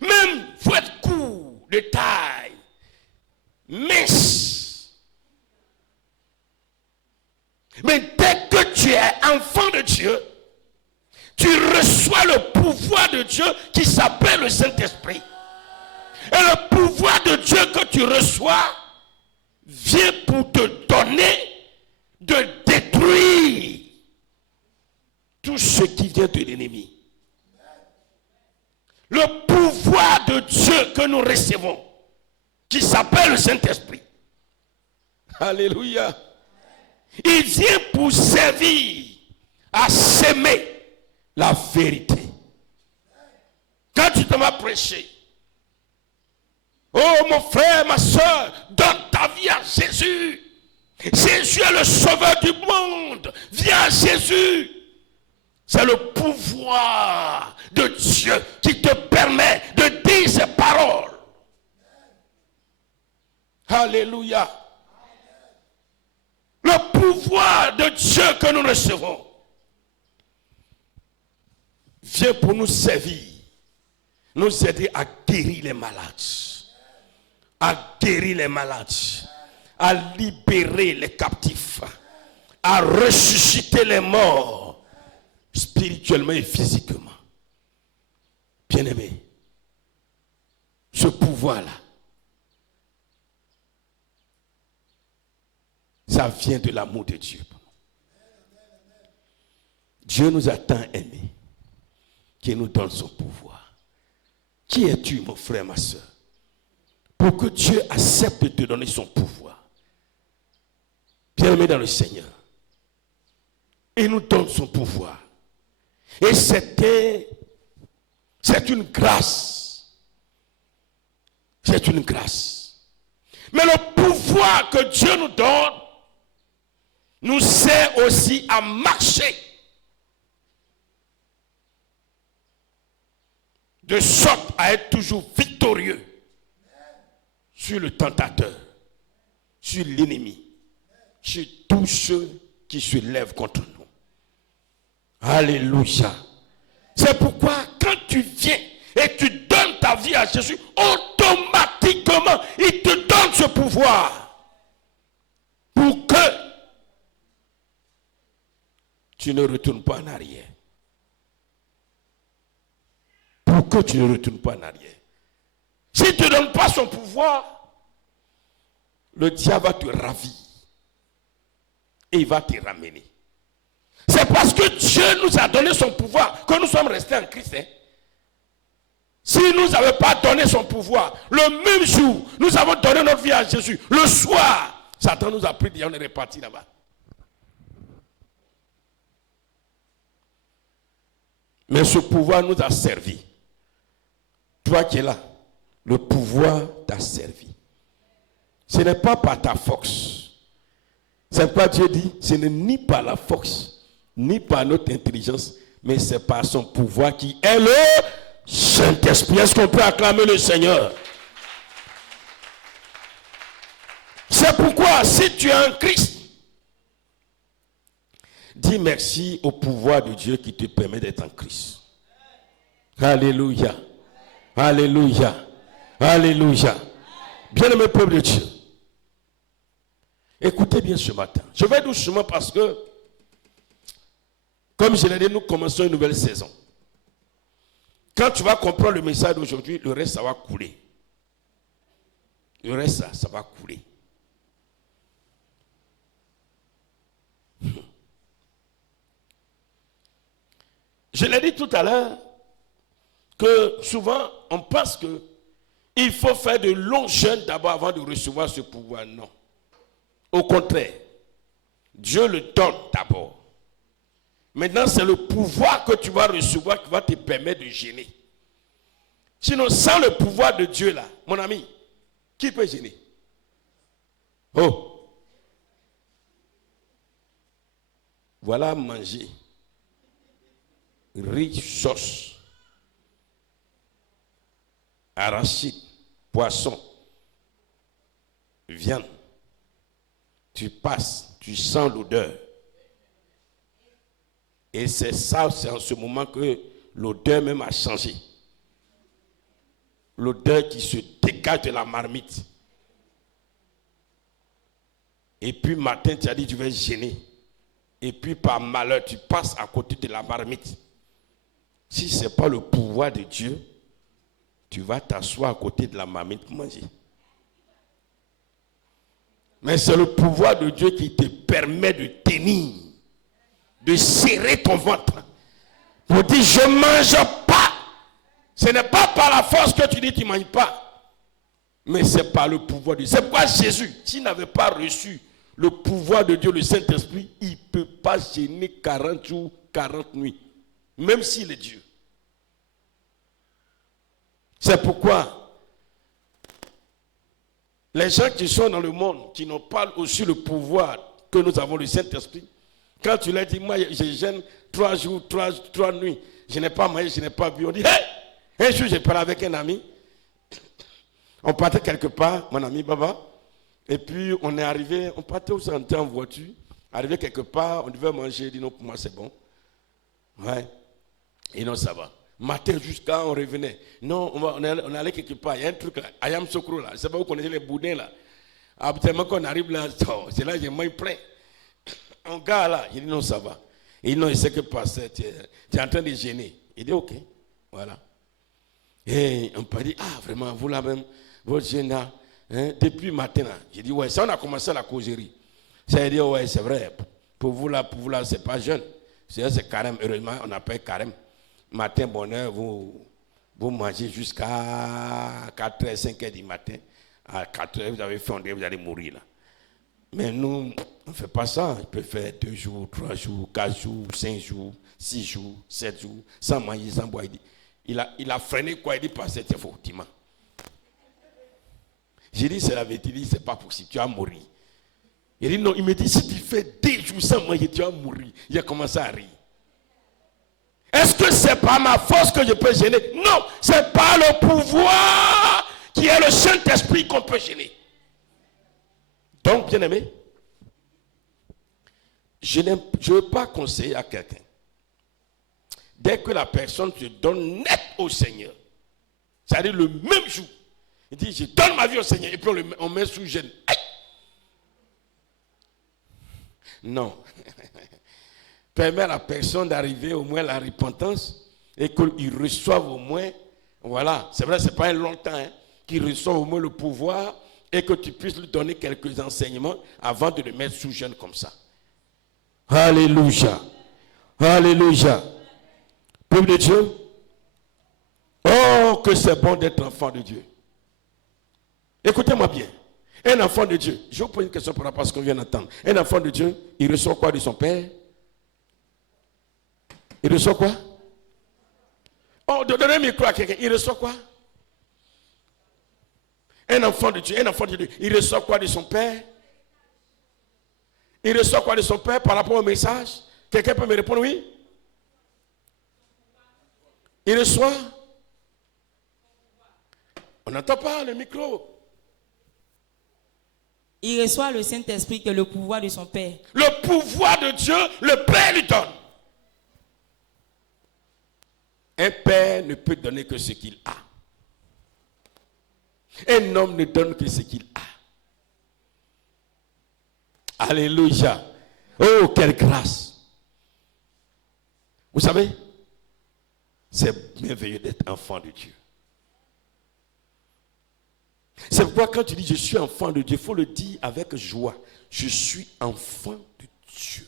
Même faut être court, de taille, mince. Mais dès que tu es enfant de Dieu, tu reçois le pouvoir de Dieu qui s'appelle le Saint-Esprit. Et le pouvoir de Dieu que tu reçois vient pour te donner de détruire tout ce qui vient de l'ennemi. Le pouvoir de Dieu que nous recevons, qui s'appelle le Saint-Esprit. Alléluia. Il vient pour servir à s'aimer la vérité. Quand tu te m'as prêché, oh mon frère, ma soeur, donne ta vie à Jésus. Jésus est le sauveur du monde. Viens à Jésus. C'est le pouvoir de Dieu qui te permet de dire ces paroles. Alléluia. Le pouvoir de Dieu que nous recevons vient pour nous servir, nous aider à guérir les malades, à guérir les malades, à libérer les captifs, à ressusciter les morts, spirituellement et physiquement. Bien-aimé, ce pouvoir-là, ça vient de l'amour de Dieu. Dieu nous a tant aimés qu'il nous donne son pouvoir. Qui es-tu, mon frère, ma soeur, pour que Dieu accepte de te donner son pouvoir? Bien-aimé dans le Seigneur, il nous donne son pouvoir. Et c'est une grâce. C'est une grâce. Mais le pouvoir que Dieu nous donne nous sert aussi à marcher de sorte à être toujours victorieux sur le tentateur, sur l'ennemi, sur tous ceux qui se lèvent contre nous. Alléluia. C'est pourquoi quand tu viens et tu donnes ta vie à Jésus, automatiquement, il te donne ce pouvoir pour que tu ne retournes pas en arrière. Pour que tu ne retournes pas en arrière. S'il ne te donne pas son pouvoir, le diable va te ravir. Et il va te ramener. C'est parce que Dieu nous a donné son pouvoir que nous sommes restés en Christ. S'il ne nous avait pas donné son pouvoir, le même jour, nous avons donné notre vie à Jésus. Le soir, Satan nous a pris et on est reparti là-bas. Mais ce pouvoir nous a servi. Toi qui es là, le pouvoir t'a servi. Ce n'est pas par ta force. C'est pas Dieu dit, ce n'est ni par la force, ni par notre intelligence, mais c'est par son pouvoir qui est le Saint-Esprit. Est-ce qu'on peut acclamer le Seigneur? C'est pourquoi, si tu es en Christ, dis merci au pouvoir de Dieu qui te permet d'être en Christ. Alléluia. Alléluia. Alléluia. Bien-aimé peuple de Dieu, Écoutez bien ce matin. Je vais doucement parce que, comme je l'ai dit, nous commençons une nouvelle saison. Quand tu vas comprendre le message d'aujourd'hui, le reste, ça va couler. Le reste, ça va couler. Je l'ai dit tout à l'heure que souvent, on pense qu'il faut faire de longs jeûnes d'abord avant de recevoir ce pouvoir. Non. Au contraire, Dieu le donne d'abord. Maintenant, c'est le pouvoir que tu vas recevoir qui va te permettre de gêner. Sinon, sans le pouvoir de Dieu là, mon ami, qui peut gêner? Oh! Voilà manger. Riz, sauce, arachide, poisson, viande. Tu passes, tu sens l'odeur. Et c'est ça, c'est en ce moment que l'odeur même a changé. L'odeur qui se dégage de la marmite. Et puis matin, tu as dit, tu vas gêner. Et puis par malheur, tu passes à côté de la marmite. Si ce n'est pas le pouvoir de Dieu, tu vas t'asseoir à côté de la marmite pour manger. Mais c'est le pouvoir de Dieu qui te permet de tenir, de serrer ton ventre. Pour dire, je ne mange pas. Ce n'est pas par la force que tu dis que tu ne manges pas. Mais c'est par le pouvoir de Dieu. C'est pourquoi Jésus, s'il n'avait pas reçu le pouvoir de Dieu, le Saint-Esprit, il ne peut pas gêner 40 jours, 40 nuits. Même s'il est Dieu. C'est pourquoi les gens qui sont dans le monde, qui n'ont pas aussi le pouvoir que nous avons, le Saint-Esprit, quand tu leur dis, moi je gêne 3 jours, 3 nuits, je n'ai pas mangé, je n'ai pas bu, on dit, hey! Un jour j'ai parlé avec un ami, on partait quelque part, mon ami Baba, et puis on est arrivé, on partait où on était en voiture, arrivé quelque part, on devait manger, il dit non, pour moi c'est bon. Ouais. Et non, ça va. Matin jusqu'à on revenait. Non, on allait quelque part. Il y a un truc là, Ayam Sokro là. Je ne sais pas où vous connaissez les boudins là. Absolument qu'on arrive là, c'est là que j'ai moins plein. Un gars là, il dit non, ça va. Il dit non, il sait que passer, tu es en train de gêner. Il dit ok, voilà. Et on peut dire, ah vraiment, vous là même, votre gêne là, hein, depuis matin là. J'ai dit ouais, ça on a commencé la causerie. Ça a dit ouais, c'est vrai. Pour vous là, c'est pas jeune. C'est carême. Heureusement, on appelle carême. Matin, bonheur, vous mangez jusqu'à 4h, 5h du matin. À 4h, vous avez fondé, vous allez mourir là. Mais nous, on ne fait pas ça. Il peut faire 2 jours, 3 jours, 4 jours, 5 jours, 6 jours, 7 jours, sans manger, sans boire. Il a freiné quoi? Il dit, pas c'est faux, dimanche. J'ai dit, c'est la vérité. Il dit, c'est pas possible, tu vas mourir. Il dit, non, il me dit, si tu fais 2 jours sans manger, tu vas mourir. Il a commencé à rire. Est-ce que c'est par ma force que je peux gêner? Non, c'est par le pouvoir qui est le Saint-Esprit qu'on peut gêner. Donc, bien aimé, je ne veux pas conseiller à quelqu'un. Dès que la personne se donne net au Seigneur, c'est-à-dire le même jour, il dit, je donne ma vie au Seigneur, et puis on met sous gêne. Aïe! Non. Permet à la personne d'arriver au moins à la repentance et qu'il reçoive au moins, voilà, c'est vrai, c'est pas un long temps, hein, qu'il reçoive au moins le pouvoir et que tu puisses lui donner quelques enseignements avant de le mettre sous jeûne comme ça. Alléluia. Alléluia. Peuple de Dieu, oh que c'est bon d'être enfant de Dieu. Écoutez-moi bien. Un enfant de Dieu, je vous pose une question par rapport à ce qu'on vient d'entendre. Un enfant de Dieu, il reçoit quoi de son père? Il reçoit quoi? Oh, donnez un micro à quelqu'un. Il reçoit quoi? Un enfant de Dieu, il reçoit quoi de son père? Il reçoit quoi de son père par rapport au message? Quelqu'un peut me répondre oui? Il reçoit? On n'entend pas le micro. Il reçoit le Saint-Esprit qui est le pouvoir de son Père. Le pouvoir de Dieu, le Père lui donne. Un père ne peut donner que ce qu'il a. Un homme ne donne que ce qu'il a. Alléluia. Oh, quelle grâce. Vous savez, c'est merveilleux d'être enfant de Dieu. C'est pourquoi quand tu dis je suis enfant de Dieu, il faut le dire avec joie. Je suis enfant de Dieu.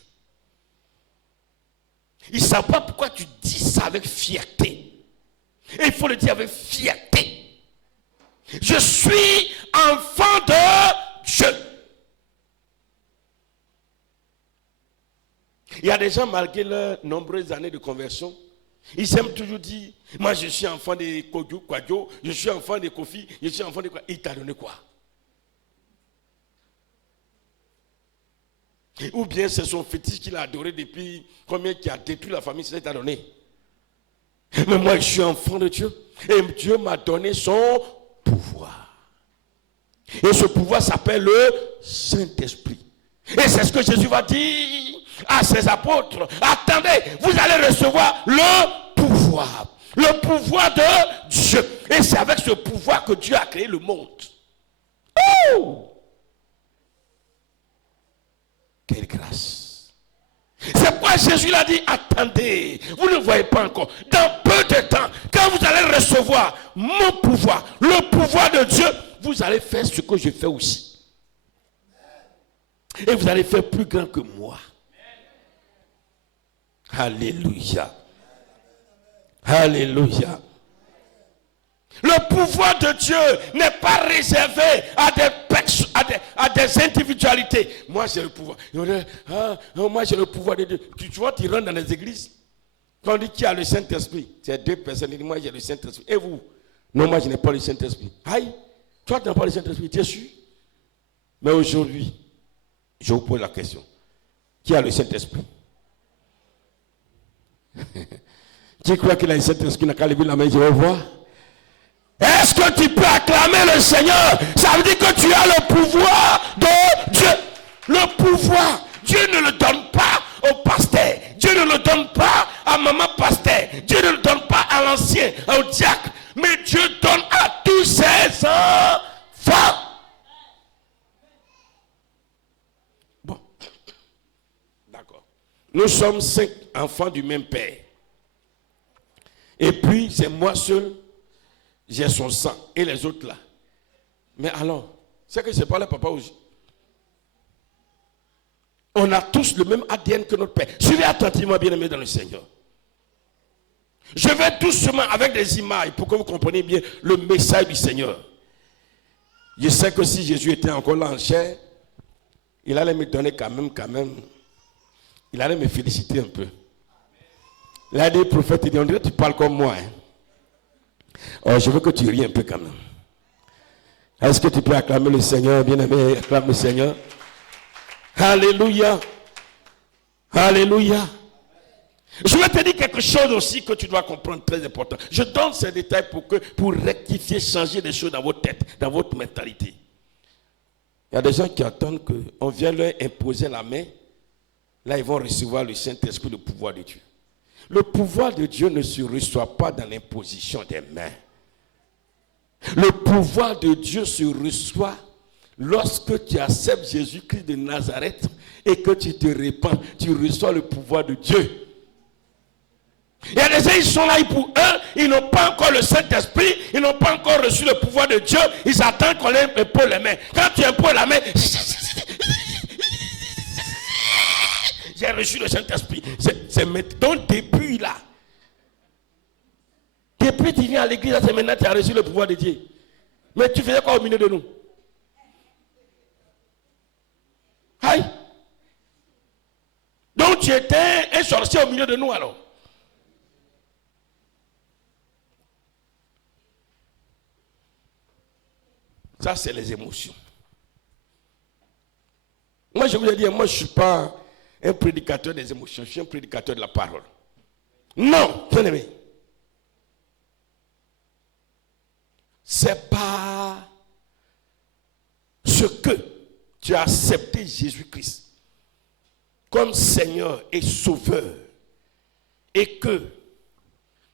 Ils ne savent pas pourquoi tu dis ça avec fierté. Et il faut le dire avec fierté. Je suis enfant de Dieu. Il y a des gens, malgré leurs nombreuses années de conversion, ils aiment toujours dire, moi je suis enfant de Kwadjo, je suis enfant de Kofi, je suis enfant de quoi. Il t'a donné quoi? Ou bien c'est son fétiche qu'il a adoré depuis combien, qui a détruit la famille, c'est ça qu'il t'a donné. Mais moi je suis enfant de Dieu. Et Dieu m'a donné son pouvoir. Et ce pouvoir s'appelle le Saint-Esprit. Et c'est ce que Jésus va dire à ses apôtres. Attendez, vous allez recevoir le pouvoir. Le pouvoir de Dieu. Et c'est avec ce pouvoir que Dieu a créé le monde. Oh! Quelle grâce. C'est pourquoi Jésus l'a dit, attendez, vous ne voyez pas encore. Dans peu de temps, quand vous allez recevoir mon pouvoir, le pouvoir de Dieu, vous allez faire ce que je fais aussi. Et vous allez faire plus grand que moi. Alléluia. Alléluia. Le pouvoir de Dieu n'est pas réservé à des individualités. Moi j'ai le pouvoir. Moi j'ai le pouvoir de Dieu. Tu vois, tu rentres dans les églises. Quand on dit qui a le Saint-Esprit, c'est deux personnes. Ils disent, moi j'ai le Saint-Esprit. Et vous? Non, moi je n'ai pas le Saint-Esprit. Aïe, toi tu n'as pas le Saint-Esprit, tu es sûr? Mais aujourd'hui, je vous pose la question. Qui a le Saint-Esprit? Qui croit qu'il a le Saint-Esprit? N'a qu'à lever la main, je vais voir. Est-ce que tu peux acclamer le Seigneur? Ça veut dire que tu as le pouvoir de Dieu. Le pouvoir, Dieu ne le donne pas au pasteur. Dieu ne le donne pas à maman pasteur. Dieu ne le donne pas à l'ancien, au diacre. Mais Dieu donne à tous ses enfants. Bon. D'accord. Nous sommes 5 enfants du même père. Et puis, c'est moi seul. J'ai son sang et les autres là. Mais alors, c'est que c'est pas le papa aussi. On a tous le même ADN que notre père. Suivez attentivement, bien-aimés dans le Seigneur. Je vais doucement avec des images pour que vous compreniez bien le message du Seigneur. Je sais que si Jésus était encore là en chair, il allait me donner quand même. Il allait me féliciter un peu. Il a dit, prophète, il dit, on dirait que tu parles comme moi. Hein. Oh, je veux que tu ries un peu quand même. Est-ce que tu peux acclamer le Seigneur, bien-aimé? Acclame le Seigneur. Alléluia. Alléluia. Je vais te dire quelque chose aussi que tu dois comprendre, très important. Je donne ces détails pour rectifier, changer des choses dans votre tête, dans votre mentalité. Il y a des gens qui attendent qu'on vienne leur imposer la main. Là, ils vont recevoir le Saint-Esprit, le pouvoir de Dieu. Le pouvoir de Dieu ne se reçoit pas dans l'imposition des mains. Le pouvoir de Dieu se reçoit lorsque tu acceptes Jésus-Christ de Nazareth et que tu te répands. Tu reçois le pouvoir de Dieu. Il y a des gens, ils sont là, pour eux, ils n'ont pas encore le Saint-Esprit, ils n'ont pas encore reçu le pouvoir de Dieu, ils attendent qu'on leur impose les mains. Quand tu imposes la main, j'ai reçu le Saint-Esprit. C'est maintenant, depuis là. Depuis tu viens à l'église, c'est maintenant que tu as reçu le pouvoir de Dieu. Mais tu faisais quoi au milieu de nous? Aïe. Donc tu étais un sorcier au milieu de nous alors. Ça, c'est les émotions. Moi, je vous ai dit, moi, je ne suis pas un prédicateur des émotions, je suis un prédicateur de la parole. Non, bien-aimé. C'est pas ce que tu as accepté Jésus-Christ comme Seigneur et Sauveur et que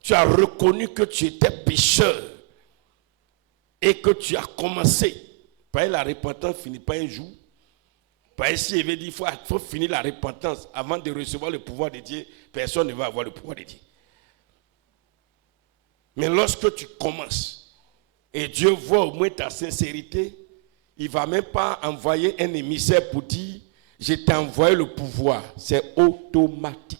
tu as reconnu que tu étais pécheur et que tu as commencé par la repentance finit pas un jour Par ici, il veut dire qu'il faut finir la repentance avant de recevoir le pouvoir de Dieu. Personne ne va avoir le pouvoir de Dieu. Mais lorsque tu commences et Dieu voit au moins ta sincérité, il ne va même pas envoyer un émissaire pour dire « Je t'ai envoyé le pouvoir ». C'est automatique.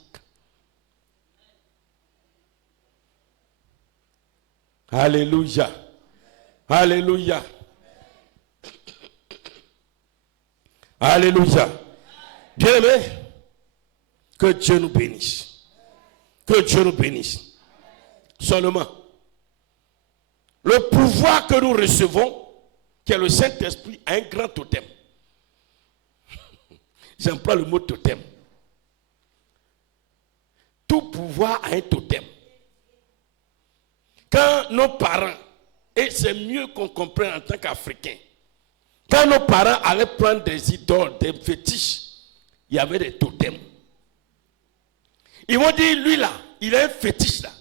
Alléluia. Alléluia. Alléluia. Bien-aimés, que Dieu nous bénisse. Que Dieu nous bénisse. Seulement, le pouvoir que nous recevons, qui est le Saint-Esprit, a un grand totem. J'emploie le mot totem. Tout pouvoir a un totem. Quand nos parents, et c'est mieux qu'on comprenne en tant qu'Africains, quand nos parents allaient prendre des idoles, des fétiches, il y avait des totems. Ils m'ont dit, lui là, il a un fétiche là.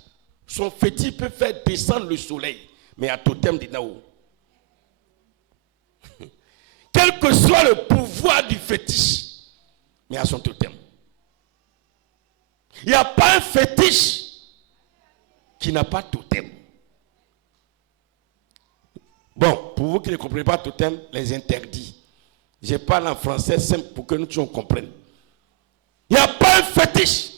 Son fétiche peut faire descendre le soleil, mais il y a un totem dedans. Quel que soit le pouvoir du fétiche, mais il y a son totem. Il n'y a pas un fétiche qui n'a pas de totem. Bon, pour vous qui ne comprenez pas totem, les interdits. Je parle en français simple pour que nous tous on comprenne. Il n'y a pas un fétiche.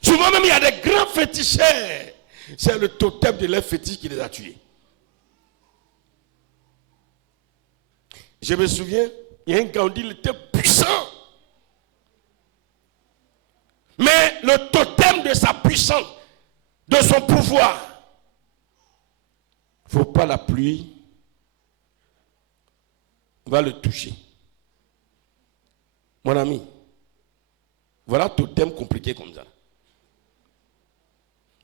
Souvent même, il y a des grands féticheurs. C'est le totem de leur fétiche qui les a tués. Je me souviens, il y a un gars, on dit, il était puissant. Mais le totem de sa puissance, de son pouvoir, il ne faut pas la pluie va le toucher. Mon ami, voilà totem compliqué comme ça.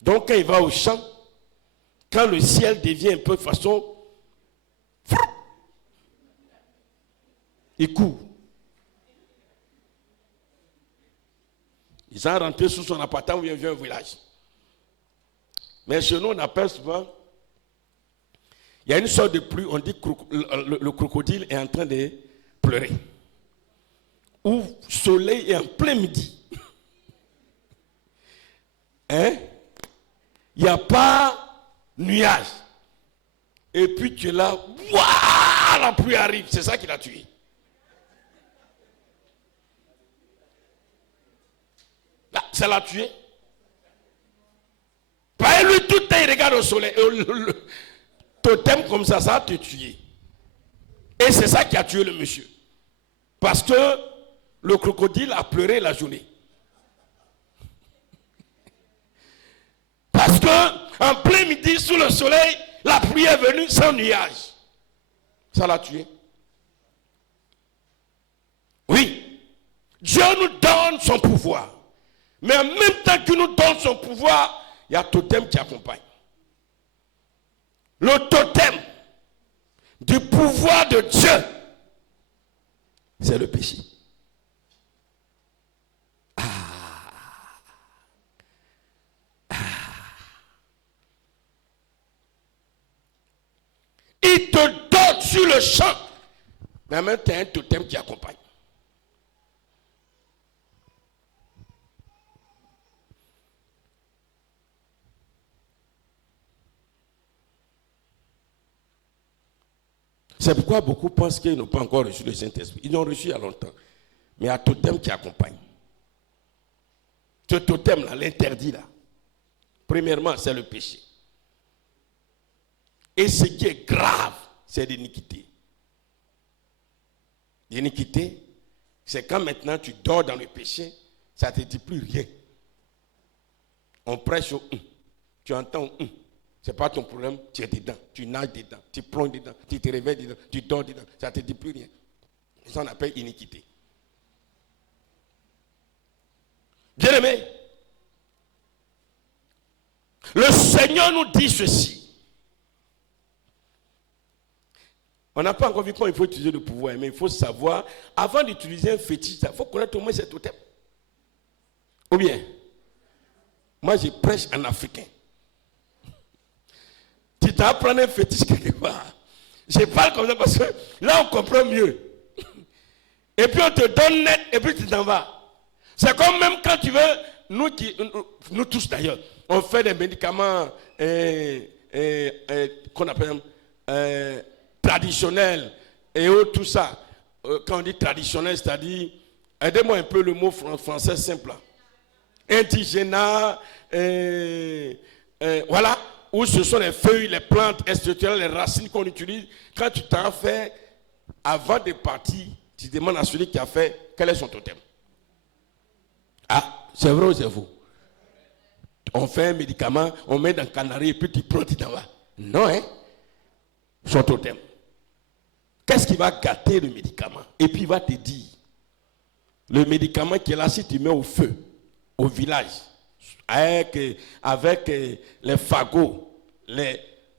Donc quand il va au champ, quand le ciel devient un peu de façon, il court. Ils sont rentrés sous son appartement où il vient au village. Mais chez nous, on appelle souvent, il y a une sorte de pluie, on dit que le crocodile est en train de pleurer. Ou le soleil est en plein midi. Hein? Il n'y a pas nuage. Et puis tu es là, waouh, la pluie arrive. C'est ça qui l'a tué. Là, ça l'a tué. Pas lui, tout le temps, il regarde au soleil. Le totem comme ça va te tuer. Et c'est ça qui a tué le monsieur. Parce que le crocodile a pleuré la journée. Parce que en plein midi, sous le soleil, la pluie est venue sans nuage. Ça l'a tué. Oui. Dieu nous donne son pouvoir. Mais en même temps qu'il nous donne son pouvoir, il y a un totem qui accompagne. Le totem du pouvoir de Dieu, c'est le péché. Il te donne sur le champ, mais en même temps, il y a un totem qui accompagne. C'est pourquoi beaucoup pensent qu'ils n'ont pas encore reçu le Saint-Esprit. Ils l'ont reçu il y a longtemps. Mais il y a un totem qui accompagne. Ce totem-là, l'interdit là, premièrement, c'est le péché. Et ce qui est grave, c'est l'iniquité. L'iniquité, c'est quand maintenant tu dors dans le péché, ça ne te dit plus rien. On prêche au tu entends ce n'est pas ton problème, tu es dedans, tu nages dedans, tu plonges dedans, tu te réveilles dedans, tu dors dedans, ça ne te dit plus rien. Ça on appelle iniquité. Bien-aimé, le Seigneur nous dit ceci. On n'a pas encore vu comment il faut utiliser le pouvoir, mais il faut savoir, avant d'utiliser un fétiche, il faut connaître au moins cet totem. Ou bien, moi je prêche en africain. Tu t'apprends un fétiche quelque part. Je parle comme ça parce que là on comprend mieux. Et puis on te donne net et puis tu t'en vas. C'est comme même quand tu veux, nous tous d'ailleurs, on fait des médicaments qu'on appelle traditionnels et autres, tout ça. Quand on dit traditionnel, c'est-à-dire, aidez-moi un peu le mot français simple. Indigénat, voilà, où ce sont les feuilles, les plantes, etc., les racines qu'on utilise. Quand tu t'en fais, avant de partir, tu demandes à celui qui a fait quel est son totem. Ah, c'est vrai ou c'est faux? On fait un médicament, on met dans le canari et puis tu prends, tu t'en vas. Non, hein? Son totem. Qu'est-ce qui va gâter le médicament? Et puis il va te dire, le médicament qui est là, si tu mets au feu, au village, avec les fagots,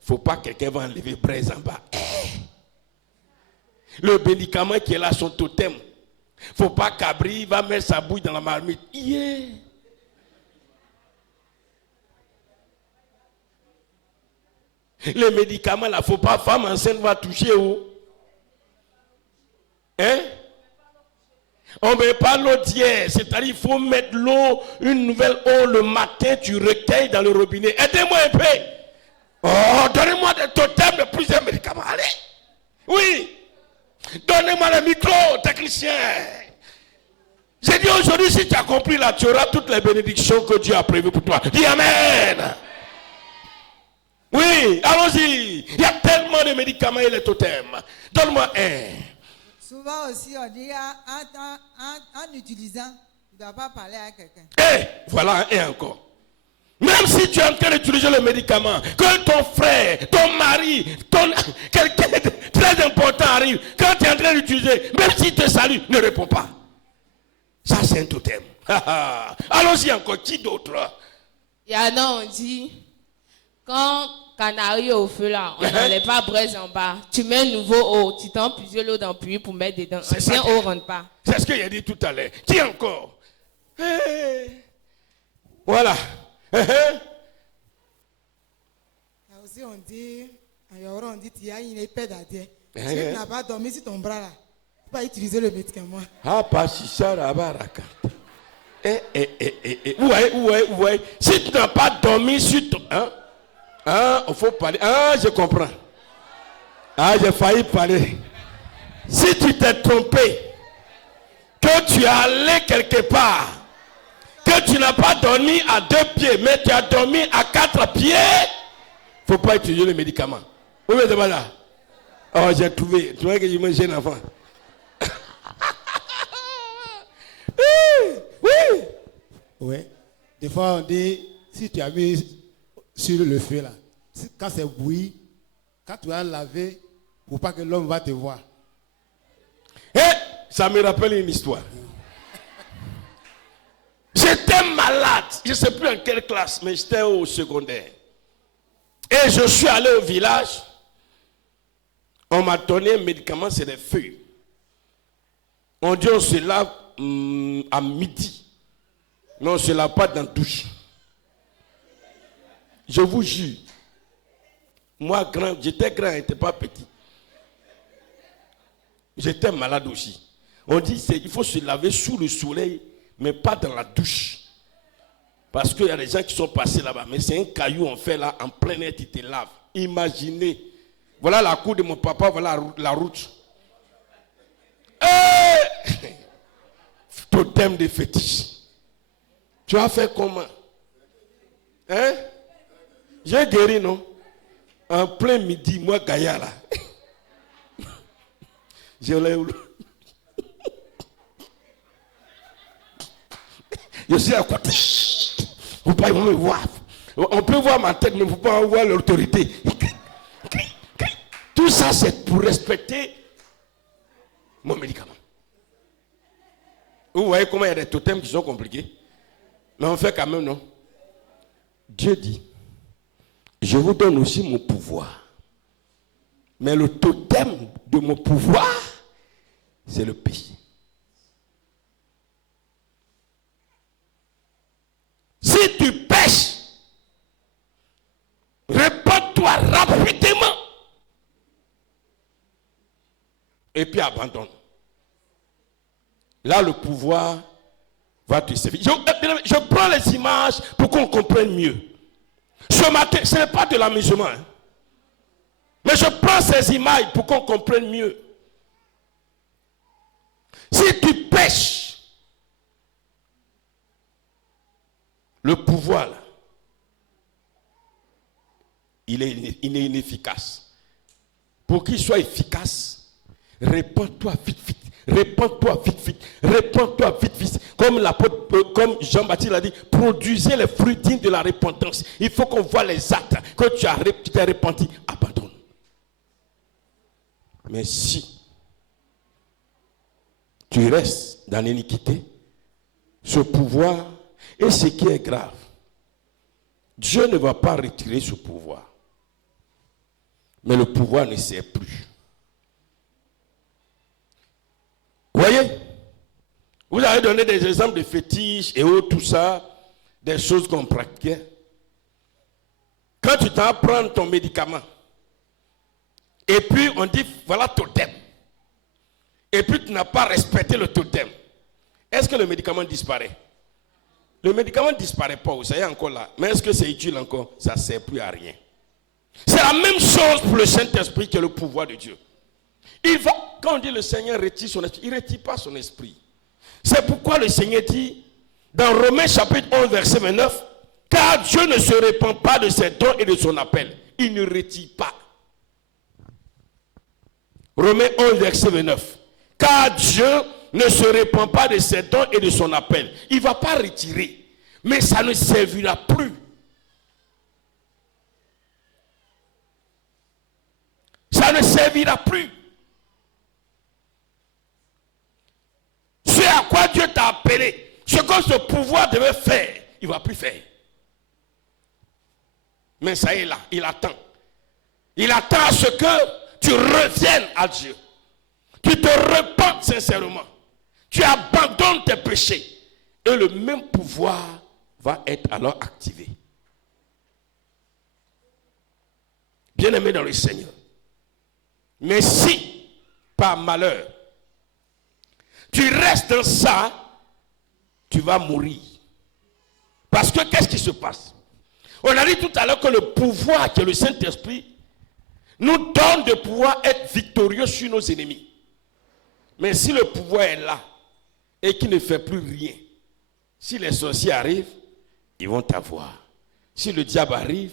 faut pas que quelqu'un va enlever braise en bas. Le médicament qui est là, son totem, faut pas qu'Abri va mettre sa bouille dans la marmite. Yeah. Les médicaments là, faut pas, femme enceinte va toucher où? Hein? On ne met pas l'eau d'hier, c'est-à-dire il faut mettre l'eau, une nouvelle eau le matin, tu recueilles dans le robinet. Aidez-moi un peu. Oh, donnez-moi des totems de plusieurs médicaments. Allez. Oui. Donnez-moi le micro, technicien. J'ai dit aujourd'hui, si tu as compris là, tu auras toutes les bénédictions que Dieu a prévues pour toi. Dis Amen. Oui, allons-y. Il y a tellement de médicaments et de totems. Donne-moi un. Souvent aussi, on dit en utilisant, tu ne dois pas parler à quelqu'un. Et voilà, et encore. Même si tu es en train d'utiliser le médicament, que ton frère, ton mari, quelqu'un de très important arrive, quand tu es en train d'utiliser, même s'il te salue, ne réponds pas. Ça, c'est un totem. Allons-y encore. Qui d'autre? Il y en a, on dit, quand canari au feu là, on n'enlève pas braise en bas. Tu mets un nouveau eau, tu t'en plusieurs l'eau dans le puits pour mettre dedans. Ancien eau ne rentre pas. C'est ce que j'ai dit tout à l'heure. Qui encore? Voilà. Aussi, on dit, tu as une épée d'adieu. Si tu n'as pas dormi sur ton bras là, tu peux pas utiliser le médicament. Ah, pas si ça, là-bas, ouais. Si tu n'as pas dormi sur ton... il faut parler. Ah, je comprends. Ah, j'ai failli parler. Si tu t'es trompé, que tu es allé quelque part, que tu n'as pas dormi à 2 pieds, mais tu as dormi à 4 pieds, il ne faut pas utiliser le médicament. Oui, mais c'est là. Oh, j'ai trouvé. Tu vois que je me gêne enfant. Oui. Oui. Des fois, on dit, si tu as mis sur le feu là, quand c'est bouilli, quand tu as lavé, pour pas que l'homme va te voir. Ça me rappelle une histoire. J'étais malade, je ne sais plus en quelle classe, mais j'étais au secondaire. Et je suis allé au village. On m'a donné un médicament, c'est des feuilles. On dit on se lave à midi. Mais on ne se lave pas dans la douche. Je vous jure. Moi, j'étais grand, je n'étais pas petit. J'étais malade aussi. On dit qu'il faut se laver sous le soleil, mais pas dans la douche. Parce qu'il y a des gens qui sont passés là-bas. Mais c'est un caillou, on fait là, en plein air, tu te laves. Imaginez. Voilà la cour de mon papa, voilà la route. Totem de fétiche. Tu as fait comment? Hein? J'ai guéri, non? En plein midi, moi, Gaïa là. Je l'ai eu. Je suis à côté. Vous ne pouvez pas me voir. On peut voir ma tête, mais il ne faut pas voir l'autorité. Tout ça, c'est pour respecter mon médicament. Vous voyez comment il y a des totems qui sont compliqués? Mais on fait quand même, non? Dieu dit, je vous donne aussi mon pouvoir. Mais le totem de mon pouvoir, c'est le péché. Si tu pêches, répands-toi rapidement. Et puis abandonne. là le pouvoir va te servir. Je prends les images pour qu'on comprenne mieux. Ce matin, ce n'est pas de l'amusement. Hein. Mais je prends ces images pour qu'on comprenne mieux. Si tu pêches, le pouvoir, là, il est inefficace. Pour qu'il soit efficace, répands-toi vite, vite. Répands-toi vite, vite. Répands-toi vite, vite. Comme Jean-Baptiste l'a dit, produisez les fruits dignes de la repentance. Il faut qu'on voit les actes que tu t'es repenti. Abandonne. Mais si tu restes dans l'iniquité, ce pouvoir, et ce qui est grave, Dieu ne va pas retirer ce pouvoir. Mais le pouvoir ne sert plus. Vous voyez? Vous avez donné des exemples de fétiches et autres, tout ça, des choses qu'on pratiquait. Quand tu t'en prends ton médicament, et puis on dit, voilà totem. Et puis tu n'as pas respecté le totem. Est-ce que le médicament disparaît? Le médicament ne disparaît pas, ça y est encore là. Mais est-ce que c'est utile encore? Ça ne sert plus à rien. C'est la même chose pour le Saint-Esprit que le pouvoir de Dieu. Quand on dit le Seigneur retire son esprit, il ne retire pas son esprit. C'est pourquoi le Seigneur dit, dans Romains chapitre 11, verset 29, car Dieu ne se répand pas de ses dons et de son appel. Il ne retire pas. Romains 11, verset 29. Car Dieu ne se répand pas de ses dons et de son appel. Il ne va pas retirer. Mais ça ne servira plus. Ça ne servira plus. Ce à quoi Dieu t'a appelé, ce que ce pouvoir devait faire, il ne va plus faire. Mais ça est là, il attend. Il attend à ce que tu reviennes à Dieu. Tu te repens sincèrement. Tu abandonnes tes péchés. Et le même pouvoir va être alors activé. Bien-aimé dans le Seigneur. Mais si, par malheur, tu restes dans ça, tu vas mourir. Parce que qu'est-ce qui se passe? On a dit tout à l'heure que le pouvoir que le Saint-Esprit nous donne de pouvoir être victorieux sur nos ennemis. Mais si le pouvoir est là et qu'il ne fait plus rien, si les sorciers arrivent, ils vont t'avoir. Si le diable arrive,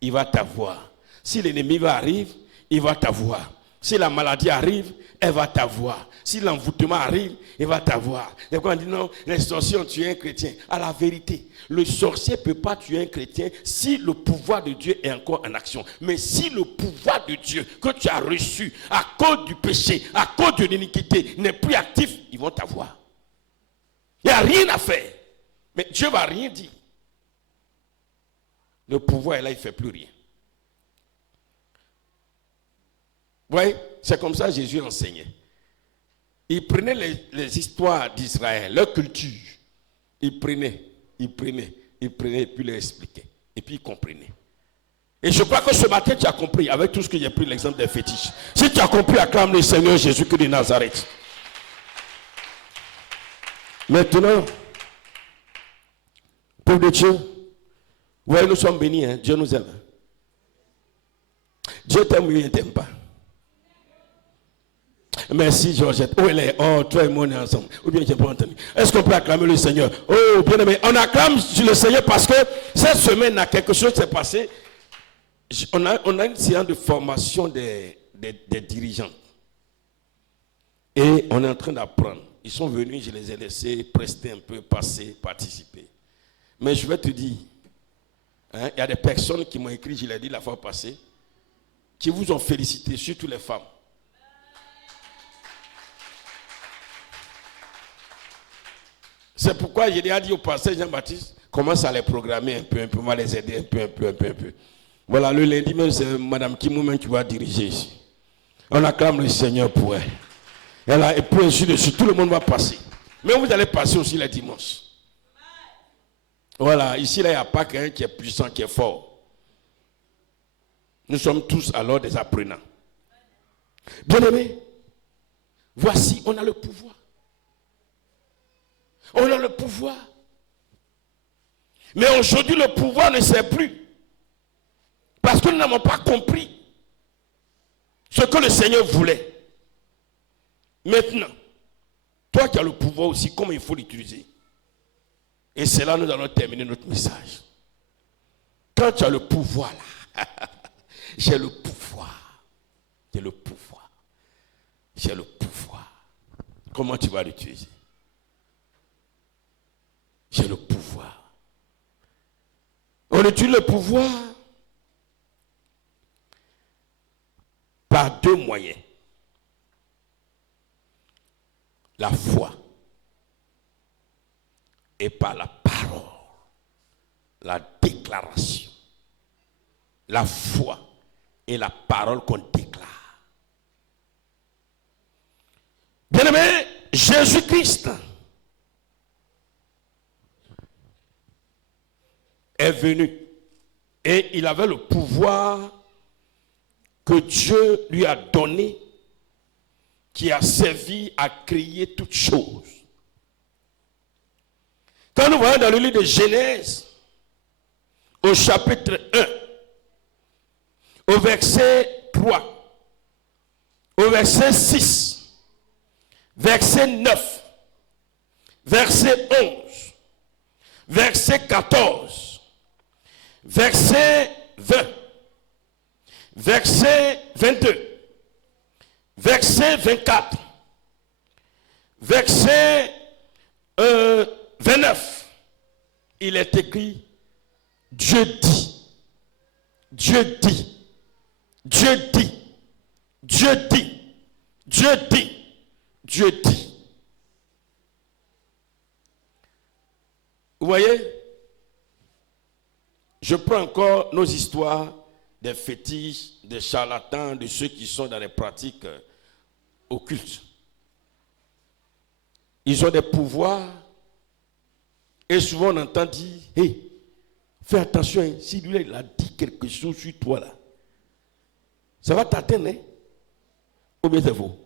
il va t'avoir. Si l'ennemi arrive, il va t'avoir. Si la maladie arrive, elle va t'avoir. Si l'envoûtement arrive, il va t'avoir. Et quand on dit non, les sorciers ont tué un chrétien. À la vérité, le sorcier ne peut pas tuer un chrétien si le pouvoir de Dieu est encore en action. Mais si le pouvoir de Dieu que tu as reçu à cause du péché, à cause de l'iniquité, n'est plus actif, ils vont t'avoir. Il n'y a rien à faire. Mais Dieu ne va rien dire. Le pouvoir est là, il ne fait plus rien. Vous voyez, c'est comme ça que Jésus enseignait. Il prenait les histoires d'Israël, leur culture. Il prenait, et puis il expliquait. Et puis il comprenait. Et je crois que ce matin, tu as compris, avec tout ce que j'ai pris, l'exemple des fétiches. Si tu as compris, acclame le Seigneur Jésus-Christ de Nazareth. Maintenant, peuple de Dieu, vous voyez, nous sommes bénis, hein? Dieu nous aime. Dieu t'aime ou il ne t'aime pas? Merci Georgette. Oh, toi et moi on est ensemble. Ou bien je n'ai pas entendu. Est-ce qu'on peut acclamer le Seigneur? Oh, bien aimé. On acclame le Seigneur parce que cette semaine, quelque chose s'est passé. On a une séance de formation des dirigeants. Et on est en train d'apprendre. Ils sont venus, je les ai laissés prester un peu, passer, participer. Mais je vais te dire, il y a des personnes qui m'ont écrit, je l'ai dit la fois passée, qui vous ont félicité, surtout les femmes. C'est pourquoi j'ai déjà dit au pasteur Jean-Baptiste, commence à les programmer un peu, on va les aider un peu. Voilà, le lundi même, c'est Mme Kimoumen qui va diriger ici. On acclame le Seigneur pour elle. Et puis ainsi de suite, tout le monde va passer. Mais vous allez passer aussi les dimanches. Voilà, ici, là, il n'y a pas quelqu'un qui est puissant, qui est fort. Nous sommes tous alors des apprenants. Bien-aimés, voici, on a le pouvoir. On a le pouvoir. Mais aujourd'hui, le pouvoir ne sert plus. Parce que nous n'avons pas compris ce que le Seigneur voulait. Maintenant, toi qui as le pouvoir aussi, comment il faut l'utiliser? Et c'est là que nous allons terminer notre message. Quand tu as le pouvoir là, j'ai le pouvoir. J'ai le pouvoir. J'ai le pouvoir. Comment tu vas l'utiliser? J'ai le pouvoir. On utilise le pouvoir par deux moyens. La foi et par la parole, la déclaration. La foi et la parole qu'on déclare. Bien-aimé, Jésus-Christ est venu et il avait le pouvoir que Dieu lui a donné, qui a servi à créer toutes choses. Quand nous voyons dans le livre de Genèse, au chapitre 1, au verset 3, au verset 6, verset 9, verset 11, verset 14, verset 20, verset 22, verset 24, verset 29, il est écrit Dieu dit, Dieu dit, Dieu dit, Dieu dit, Dieu dit, Dieu dit. Vous voyez, je prends encore nos histoires des fétiches, des charlatans, de ceux qui sont dans les pratiques occultes. Ils ont des pouvoirs et souvent on entend dire, hey, fais attention, hein, si lui il a dit quelque chose sur toi là, ça va t'atteindre, hein? Ou bien c'est faux?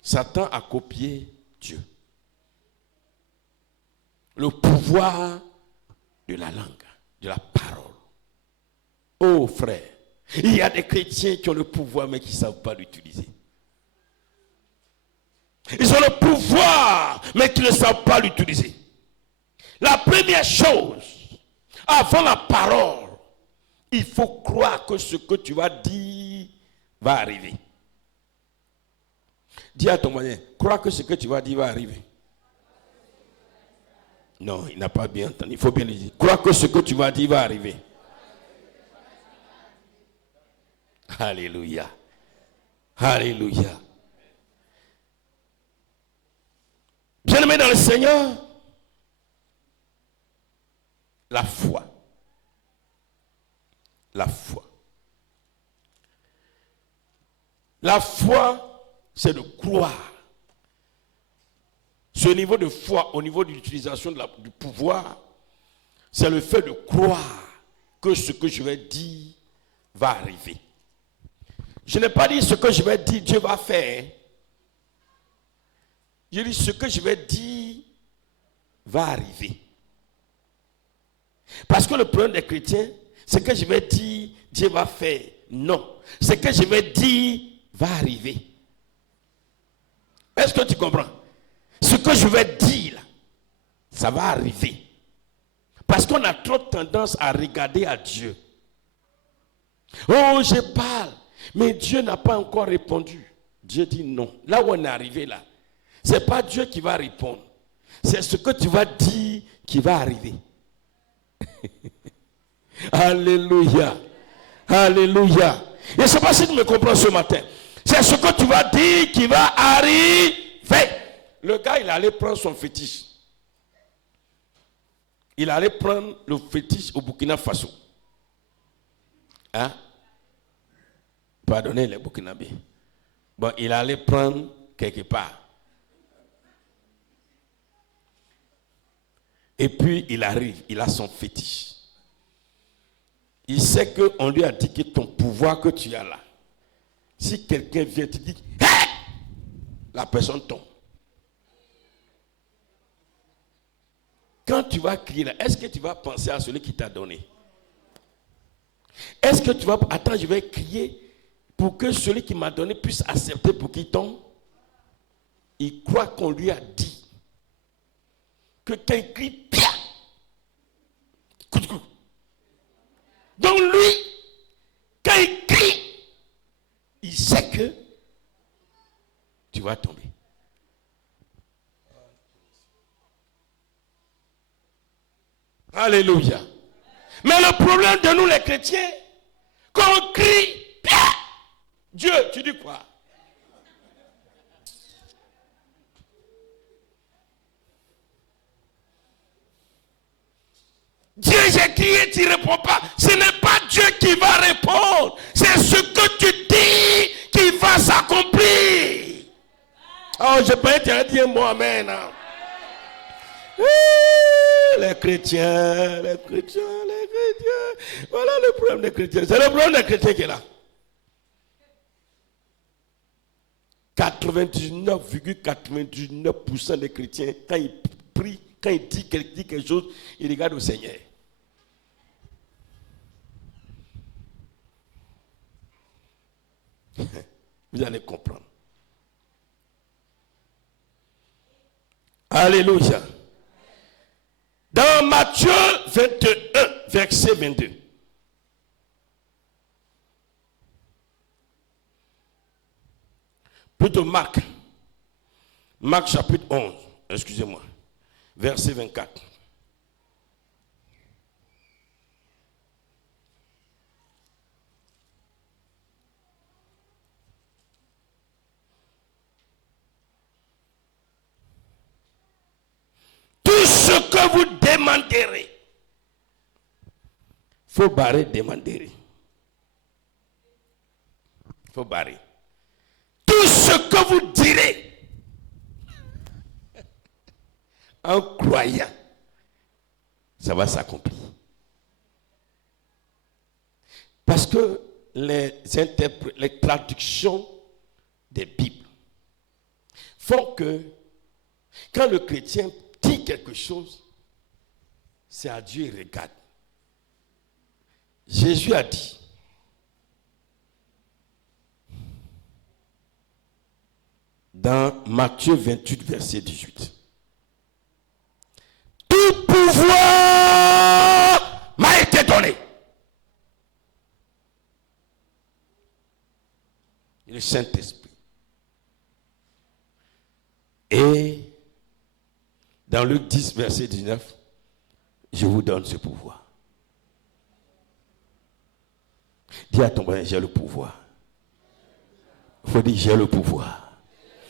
Satan a copié Dieu. Le pouvoir de la langue, de la parole. Oh frère, il y a des chrétiens qui ont le pouvoir mais qui ne savent pas l'utiliser. Ils ont le pouvoir mais qui ne savent pas l'utiliser. La première chose, avant la parole, il faut croire que ce que tu vas dire va arriver. Dis à ton moyen, crois que ce que tu vas dire va arriver. Non, il n'a pas bien entendu. Il faut bien le dire. Crois que ce que tu vas dire va arriver. Alléluia. Alléluia. Bien-aimé dans le Seigneur, la foi. La foi. La foi, c'est de croire. Ce niveau de foi, au niveau de l'utilisation du pouvoir, c'est le fait de croire que ce que je vais dire va arriver. Je n'ai pas dit ce que je vais dire, Dieu va faire. Je dis ce que je vais dire va arriver. Parce que le problème des chrétiens, ce que je vais dire, Dieu va faire. Non. Ce que je vais dire va arriver. Est-ce que tu comprends? Ce que je vais dire, là, ça va arriver. Parce qu'on a trop tendance à regarder à Dieu. Oh, je parle, mais Dieu n'a pas encore répondu. Dieu dit non. Là où on est arrivé là, ce n'est pas Dieu qui va répondre. C'est ce que tu vas dire qui va arriver. Alléluia. Alléluia. Et je ne sais pas si tu me comprends ce matin. C'est ce que tu vas dire qui va arriver. Le gars, il allait prendre son fétiche. Il allait prendre le fétiche au Burkina Faso. Hein? Pardonnez les Burkinabés. Bon, il allait prendre quelque part. Et puis, il arrive, il a son fétiche. Il sait qu'on lui a dit que ton pouvoir que tu as là, si quelqu'un vient te dire, hey! La personne tombe. quand tu vas crier là, est-ce que tu vas penser à celui qui t'a donné? Est-ce que tu vas... Attends, je vais crier pour que celui qui m'a donné puisse accepter pour qu'il tombe? Il croit qu'on lui a dit que quand il crie, pia! Donc lui, quand il crie, il sait que tu vas tomber. Alléluia. Mais le problème de nous les chrétiens, quand on crie, pia! Dieu, tu dis quoi? Dieu, j'ai crié, tu ne réponds pas. Ce n'est pas Dieu qui va répondre. C'est ce que tu dis qui va s'accomplir. Oh, je peux te dire un mot, amen. Les chrétiens. Voilà le problème des chrétiens. C'est le problème des chrétiens qui est là. 99,99% des chrétiens, quand ils prient, quand ils disent quelque chose, ils regardent au Seigneur. Vous allez comprendre. Alléluia. Dans Matthieu 21, verset 22. Plutôt Marc chapitre 11, excusez-moi, verset 24. Tout ce que vous demanderez, faut barrer, demander. Faut barrer. Tout ce que vous direz, en croyant, ça va s'accomplir. Parce que les traductions des Bibles font que quand le chrétien dit quelque chose, c'est à Dieu il regarde. Jésus a dit, dans Matthieu 28, verset 18, tout pouvoir m'a été donné. Le Saint-Esprit. Et dans Luc 10, verset 19, je vous donne ce pouvoir. Dis à ton voisin, j'ai le pouvoir. Il faut dire, j'ai le pouvoir.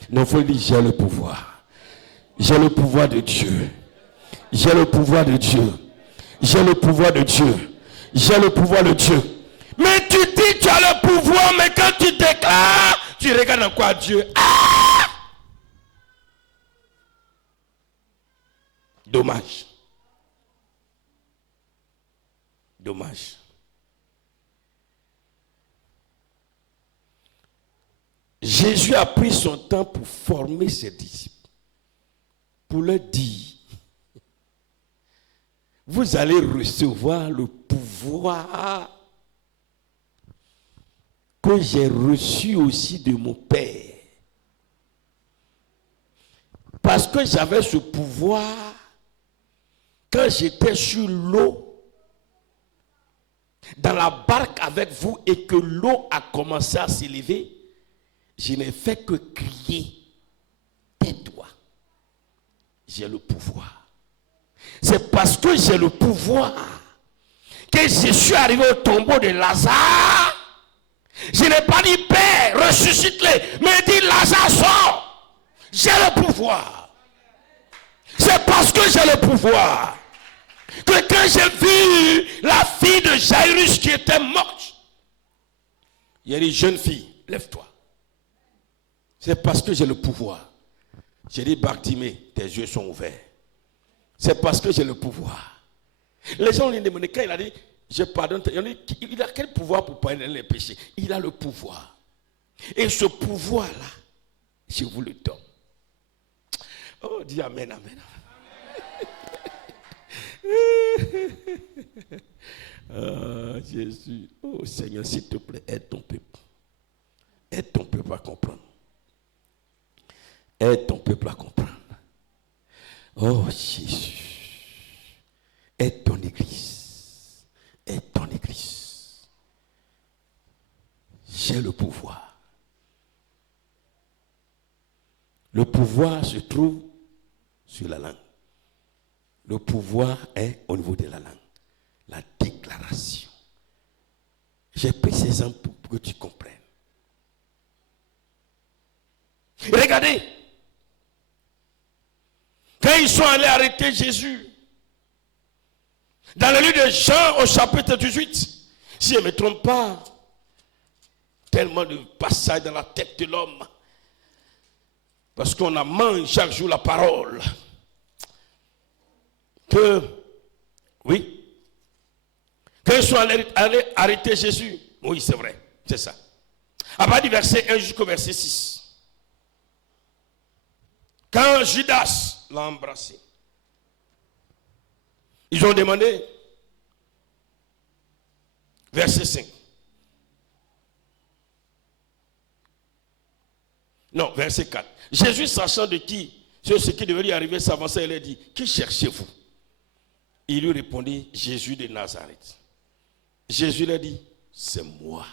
Non, il faut dire, j'ai le pouvoir. J'ai le pouvoir de Dieu. J'ai le pouvoir de Dieu. J'ai le pouvoir de Dieu. J'ai le pouvoir de Dieu. Mais tu dis, tu as le pouvoir, mais quand tu déclares, tu regardes en quoi Dieu. Ah! Dommage. Dommage. Jésus a pris son temps pour former ses disciples, pour leur dire, vous allez recevoir le pouvoir que j'ai reçu aussi de mon Père. Parce que j'avais ce pouvoir quand j'étais sur l'eau, dans la barque avec vous, et que l'eau a commencé à s'élever, je n'ai fait que crier, tais-toi, j'ai le pouvoir. C'est parce que j'ai le pouvoir que je suis arrivé au tombeau de Lazare. Je n'ai pas dit, Père, ressuscite-les, mais dit, Lazare sort. J'ai le pouvoir. C'est parce que j'ai le pouvoir que quand j'ai vu la fille de Jairus qui était morte, il a dit, jeune fille, lève-toi. C'est parce que j'ai le pouvoir. J'ai dit, Bartimée, tes yeux sont ouverts. C'est parce que j'ai le pouvoir. Les gens lui demandaient, quand il a dit, je pardonne, il a quel pouvoir pour pardonner les péchés? Il a le pouvoir. Et ce pouvoir-là, je vous le donne. Oh, dis amen, amen. Ah, Jésus. Oh Seigneur, s'il te plaît, aide ton peuple. Aide ton peuple à comprendre. Aide ton peuple à comprendre. Oh Jésus. Aide ton église. Aide ton église. J'ai le pouvoir. Le pouvoir se trouve sur la langue. Le pouvoir est au niveau de la langue. La déclaration. J'ai pris ces exemples pour que tu comprennes. Regardez. Quand ils sont allés arrêter Jésus, dans le livre de Jean au chapitre 18, si je ne me trompe pas, tellement de passages dans la tête de l'homme, parce qu'on a mangé chaque jour la parole, que, oui, quand ils sont allés arrêter Jésus, oui c'est vrai, c'est ça. À partir du verset 1 jusqu'au verset 6. Quand Judas l'a embrassé, ils ont demandé, verset 5. Non, verset 4. Jésus, sachant de qui, sur ce qui devait lui arriver, s'avança et leur dit, qui cherchez-vous? Il lui répondit, Jésus de Nazareth. Jésus lui a dit, c'est moi.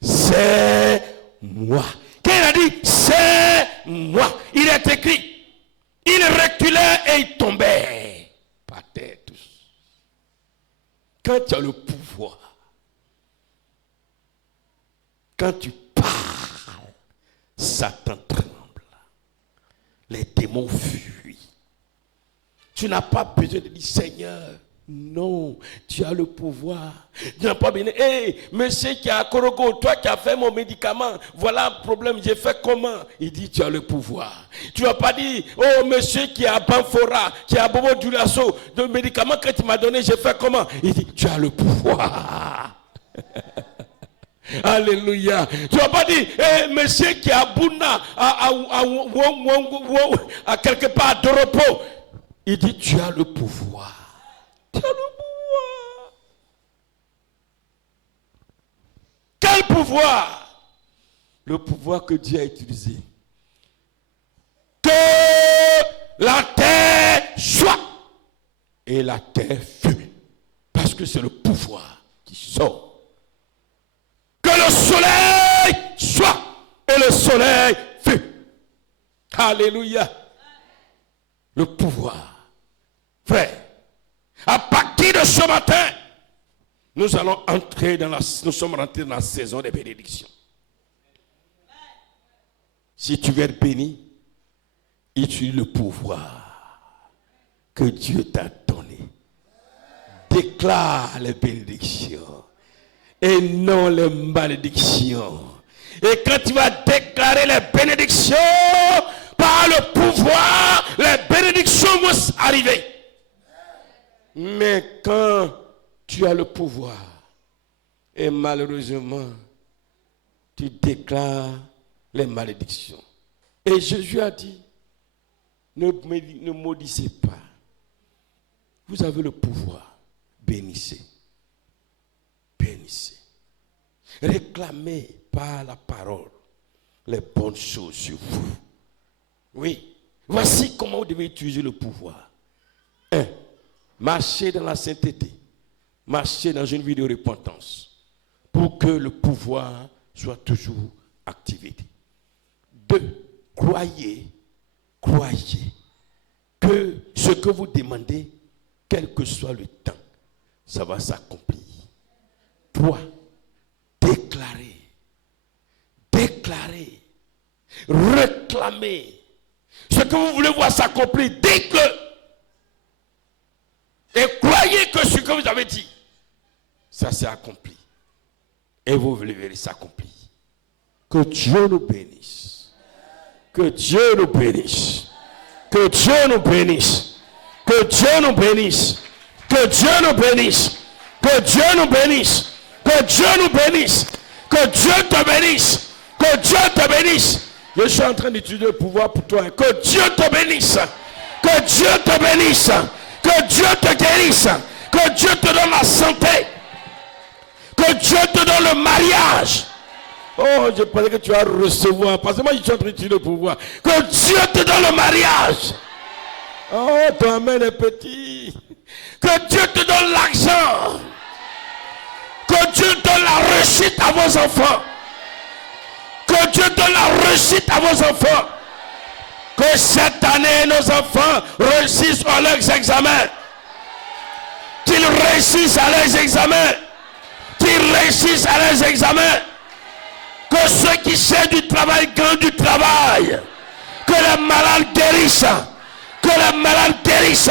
C'est moi. Quand il a dit, c'est moi, il est écrit, il reculait et il tombait par terre tous. Quand tu as le pouvoir, quand tu parles, Satan tremble. Les démons fuient. Tu n'as pas besoin de dire, Seigneur, non, tu as le pouvoir. Tu n'as pas besoin. Hé, monsieur qui a Korogo, toi qui as fait mon médicament, voilà le problème, j'ai fait comment? Il dit, tu as le pouvoir. Tu ne vas pas dire, oh, monsieur qui a Banfora, qui a Bobo Durasso, le médicament que tu m'as donné, j'ai fait comment? Il dit, tu as le pouvoir. Alléluia. Tu ne vas pas dire, monsieur qui a Bouna, à quelque part à Doropo. Il dit, tu as le pouvoir. Tu as le pouvoir. Quel pouvoir? Le pouvoir que Dieu a utilisé. Que la terre soit. Et la terre fut. Parce que c'est le pouvoir qui sort. Que le soleil soit. Et le soleil fut. Alléluia. Le pouvoir. Frère, à partir de ce matin, nous sommes rentrés dans la saison des bénédictions. Si tu veux être béni, utilise le pouvoir que Dieu t'a donné. Déclare les bénédictions et non les malédictions. Et quand tu vas déclarer les bénédictions, par le pouvoir, les bénédictions vont arriver. Mais quand tu as le pouvoir, et malheureusement, tu déclares les malédictions. Et Jésus a dit, ne maudissez pas. Vous avez le pouvoir. Bénissez. Bénissez. Réclamez par la parole les bonnes choses sur vous. Oui. Voici comment vous devez utiliser le pouvoir. 1. Marchez dans la sainteté. Marchez dans une vie de repentance. Pour que le pouvoir soit toujours activé. 2. Croyez que ce que vous demandez, quel que soit le temps, ça va s'accomplir. 3. Déclarez, réclamez. Ce que vous voulez voir s'accomplir, dites-le. Et croyez que ce que vous avez dit, ça s'est accompli. Et vous verrez s'accomplir. Que Dieu nous bénisse. Que Dieu nous bénisse. Que Dieu nous bénisse. Que Dieu nous bénisse. Que Dieu nous bénisse. Que Dieu nous bénisse. Que Dieu nous bénisse. Que Dieu te bénisse. Que Dieu te bénisse. Je suis en train d'utiliser le pouvoir pour toi. Que Dieu te bénisse. Que Dieu te bénisse. Que Dieu te guérisse. Que Dieu te donne la santé. Que Dieu te donne le mariage. Oh, je pensais que tu vas recevoir. Parce que moi, je suis en train d'utiliser le pouvoir. Que Dieu te donne le mariage. Oh, ton amen est petit. Que Dieu te donne l'argent. Que Dieu donne la réussite à vos enfants. Que Dieu donne la réussite à vos enfants. Que cette année, nos enfants réussissent à leurs examens. Qu'ils réussissent à leurs examens. Qu'ils réussissent à leurs examens. Que ceux qui cherchent du travail gagnent du travail. Que les malades guérissent. Que les malades guérissent.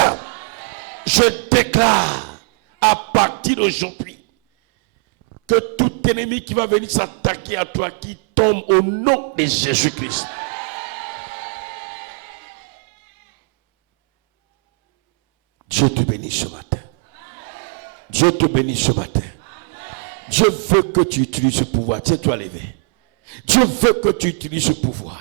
Je déclare à partir d'aujourd'hui que tout ennemi qui va venir s'attaquer à toi, qui tombe au nom de Jésus-Christ. Dieu te bénit ce matin. Dieu te bénit ce matin. Dieu veut que tu utilises ce pouvoir. Tiens-toi levé. Dieu veut que tu utilises ce pouvoir.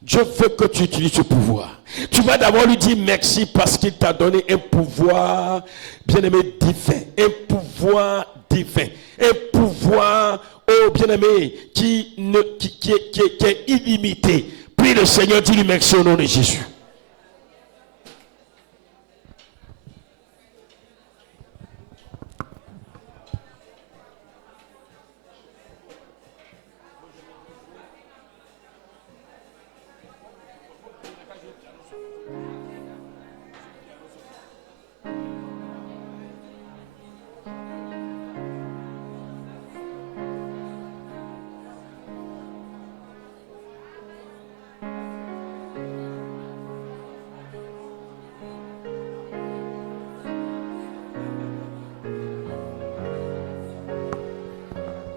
Dieu veut que tu utilises ce pouvoir. Tu vas d'abord lui dire merci parce qu'il t'a donné un pouvoir, bien-aimé, divin. Un pouvoir divin. Un pouvoir, oh bien-aimé, qui est illimité. Prie le Seigneur, dis-lui merci au nom de Jésus.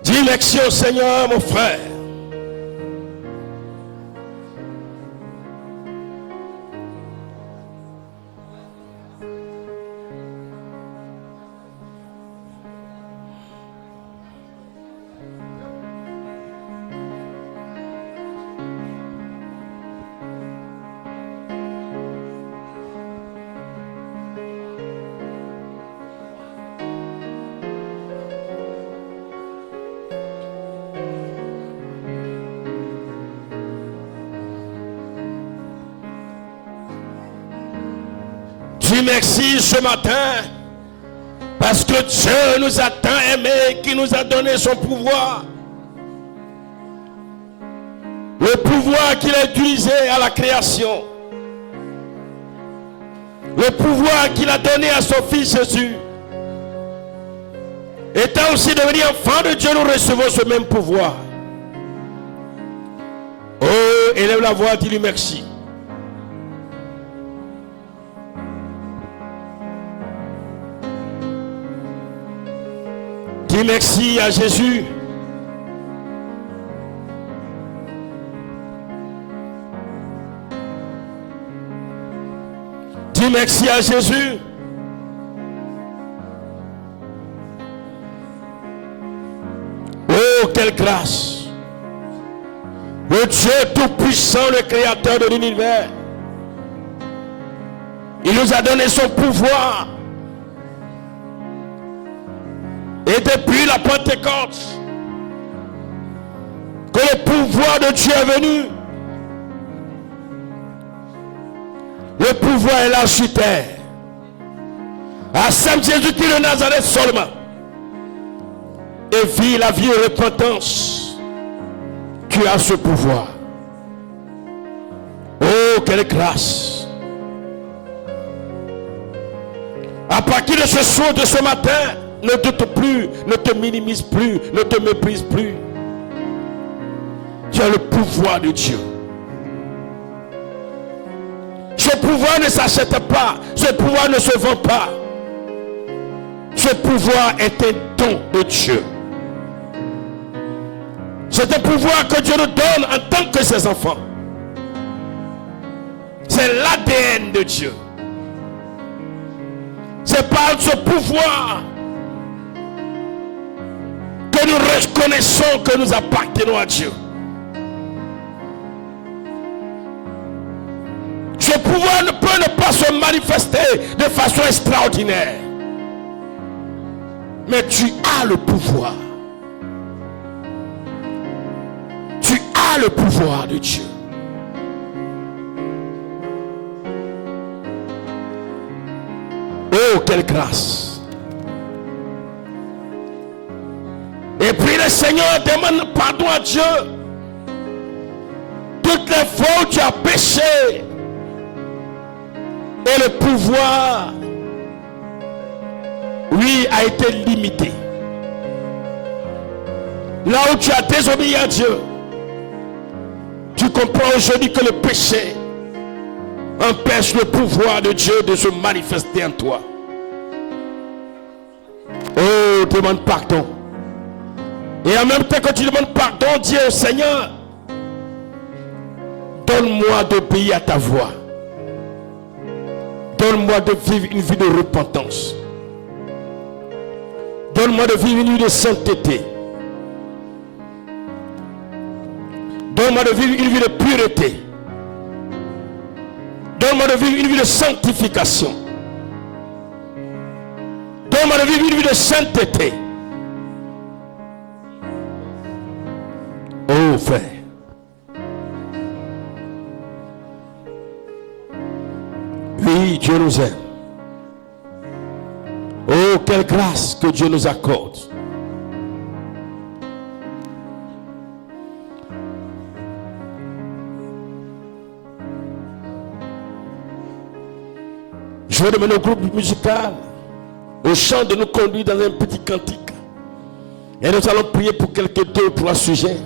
Dis merci au Seigneur, mon frère. Dis merci ce matin parce que Dieu nous a tant aimés qu'il nous a donné son pouvoir. Le pouvoir qu'il a utilisé à la création. Le pouvoir qu'il a donné à son fils Jésus. Étant aussi devenu enfant de Dieu, nous recevons ce même pouvoir. Oh, élève la voix, dis-lui merci. Dis merci à Jésus. Dis merci à Jésus. Oh, quelle grâce. Le Dieu Tout-Puissant, le Créateur de l'univers. Il nous a donné son pouvoir. Et depuis la Pentecôte, que le pouvoir de Dieu est venu, le pouvoir est là sur terre. À Saint Jésus-Christ de Nazareth seulement. Et vis la vie de repentance. Tu as ce pouvoir. Oh, quelle grâce. À partir de ce soir, de ce matin, ne doute plus, ne te minimise plus, ne te méprise plus. Tu as le pouvoir de Dieu. Ce pouvoir ne s'achète pas, ce pouvoir ne se vend pas. Ce pouvoir est un don de Dieu. C'est un pouvoir que Dieu nous donne en tant que ses enfants. C'est l'ADN de Dieu. C'est par ce pouvoir que nous reconnaissons que nous appartenons à Dieu. Ce Ce pouvoir ne peut ne pas se manifester de façon extraordinaire. Mais tu as le pouvoir. Tu as le pouvoir de Dieu. Oh, quelle grâce. Et puis le Seigneur demande pardon à Dieu. Toutes les fois où tu as péché, et le pouvoir, lui, a été limité. Là où tu as désobéi à Dieu, tu comprends aujourd'hui que le péché empêche le pouvoir de Dieu de se manifester en toi. Oh, demande pardon. Et en même temps que tu demandes pardon, dis au Seigneur, donne-moi d'obéir à ta voix. Donne-moi de vivre une vie de repentance. Donne-moi de vivre une vie de sainteté. Donne-moi de vivre une vie de pureté. Donne-moi de vivre une vie de sanctification. Donne-moi de vivre une vie de sainteté. Oh frère. Oui, Dieu nous aime. Oh, quelle grâce que Dieu nous accorde. Je vais demander au groupe musical, au chant, de nous conduire dans un petit cantique. Et nous allons prier pour quelques 2 ou 3 sujets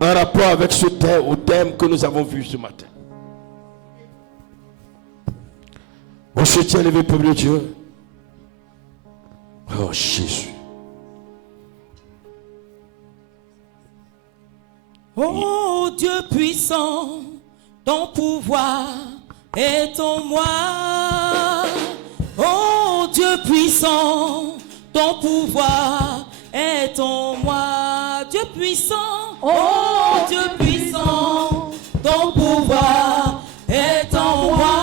en rapport avec ce thème que nous avons vu ce matin. On se tient levé, peuple de Dieu. Oh Jésus. Oh Dieu puissant, ton pouvoir est en moi. Oh Dieu puissant, ton pouvoir est en moi. Dieu puissant, oh Dieu puissant, ton pouvoir est en moi.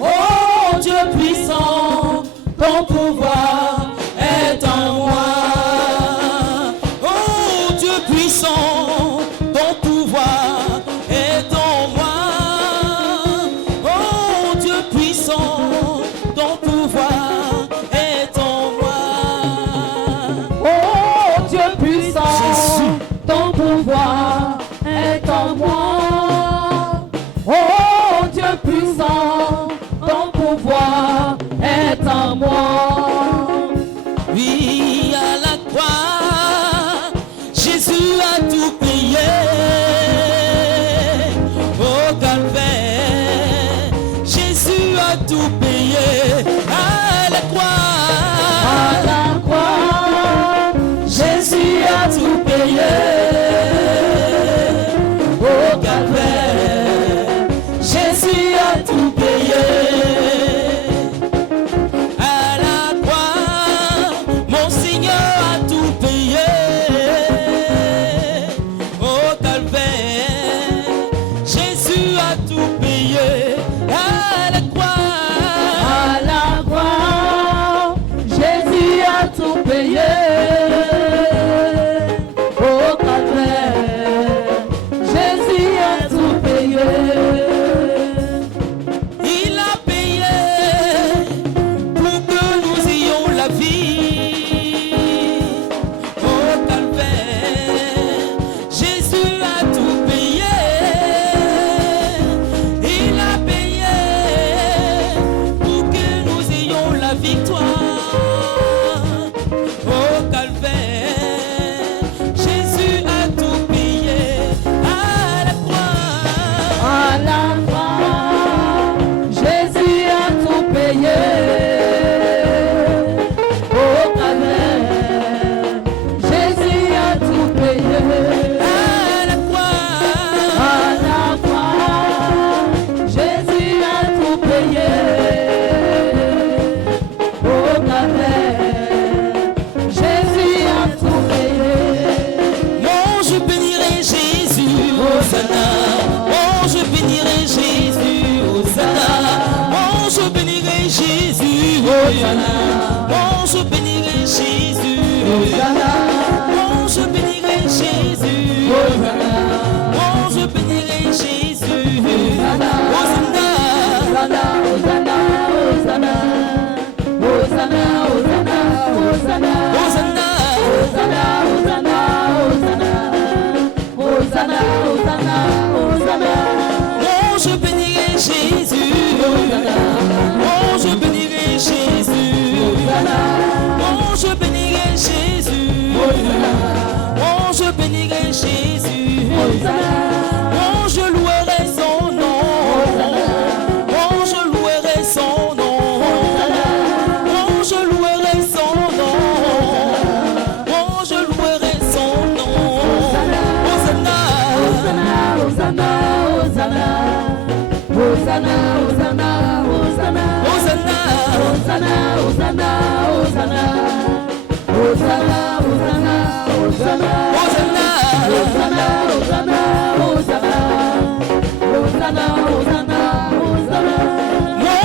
Oh Dieu puissant, ton pouvoir est en moi. Oh Dieu puissant, ton pouvoir est en moi. Oh Dieu puissant, ton pouvoir est en moi. Oh Dieu puissant, ton pouvoir est en moi. Oh Dieu puissant, ton pouvoir est en moi. Oui, à la croix, Jésus a tout payé. Au calvaire, Jésus a tout payé. À la À la croix, Jésus a tout payé. Au calvaire, Jésus a tout payé. À la croix, mon Seigneur a tout payé. Au calvaire, Jésus a tout payé. À la croix, À la croix, Jésus a tout payé. Au calvaire, Jésus a tout payé. il a payé pour que nous ayons la vie. Au calvaire, Jésus a tout payé. Il a payé pour que nous ayons la victoire. Au calvaire, Jésus a tout payé. À la croix, À la croix, Jésus a tout payé. Au calvaire, Jésus a tout payé. à la croix. À la croix, Jésus a tout payé. Au calvaire, Jésus Oh, je bénirai Jésus. Oh, je bénirai Jésus. Oh, je bénirai Jésus. Hosanna. Oh, je bénirai Jésus. Oh, je bénirai Jésus. Oh, je bénirai Jésus. Oh, je bénirai Jésus. Oh, je louerai son nom. Oh, je louerai son nom. Oh, je louerai son nom. Oh, je louerai son nom. Moi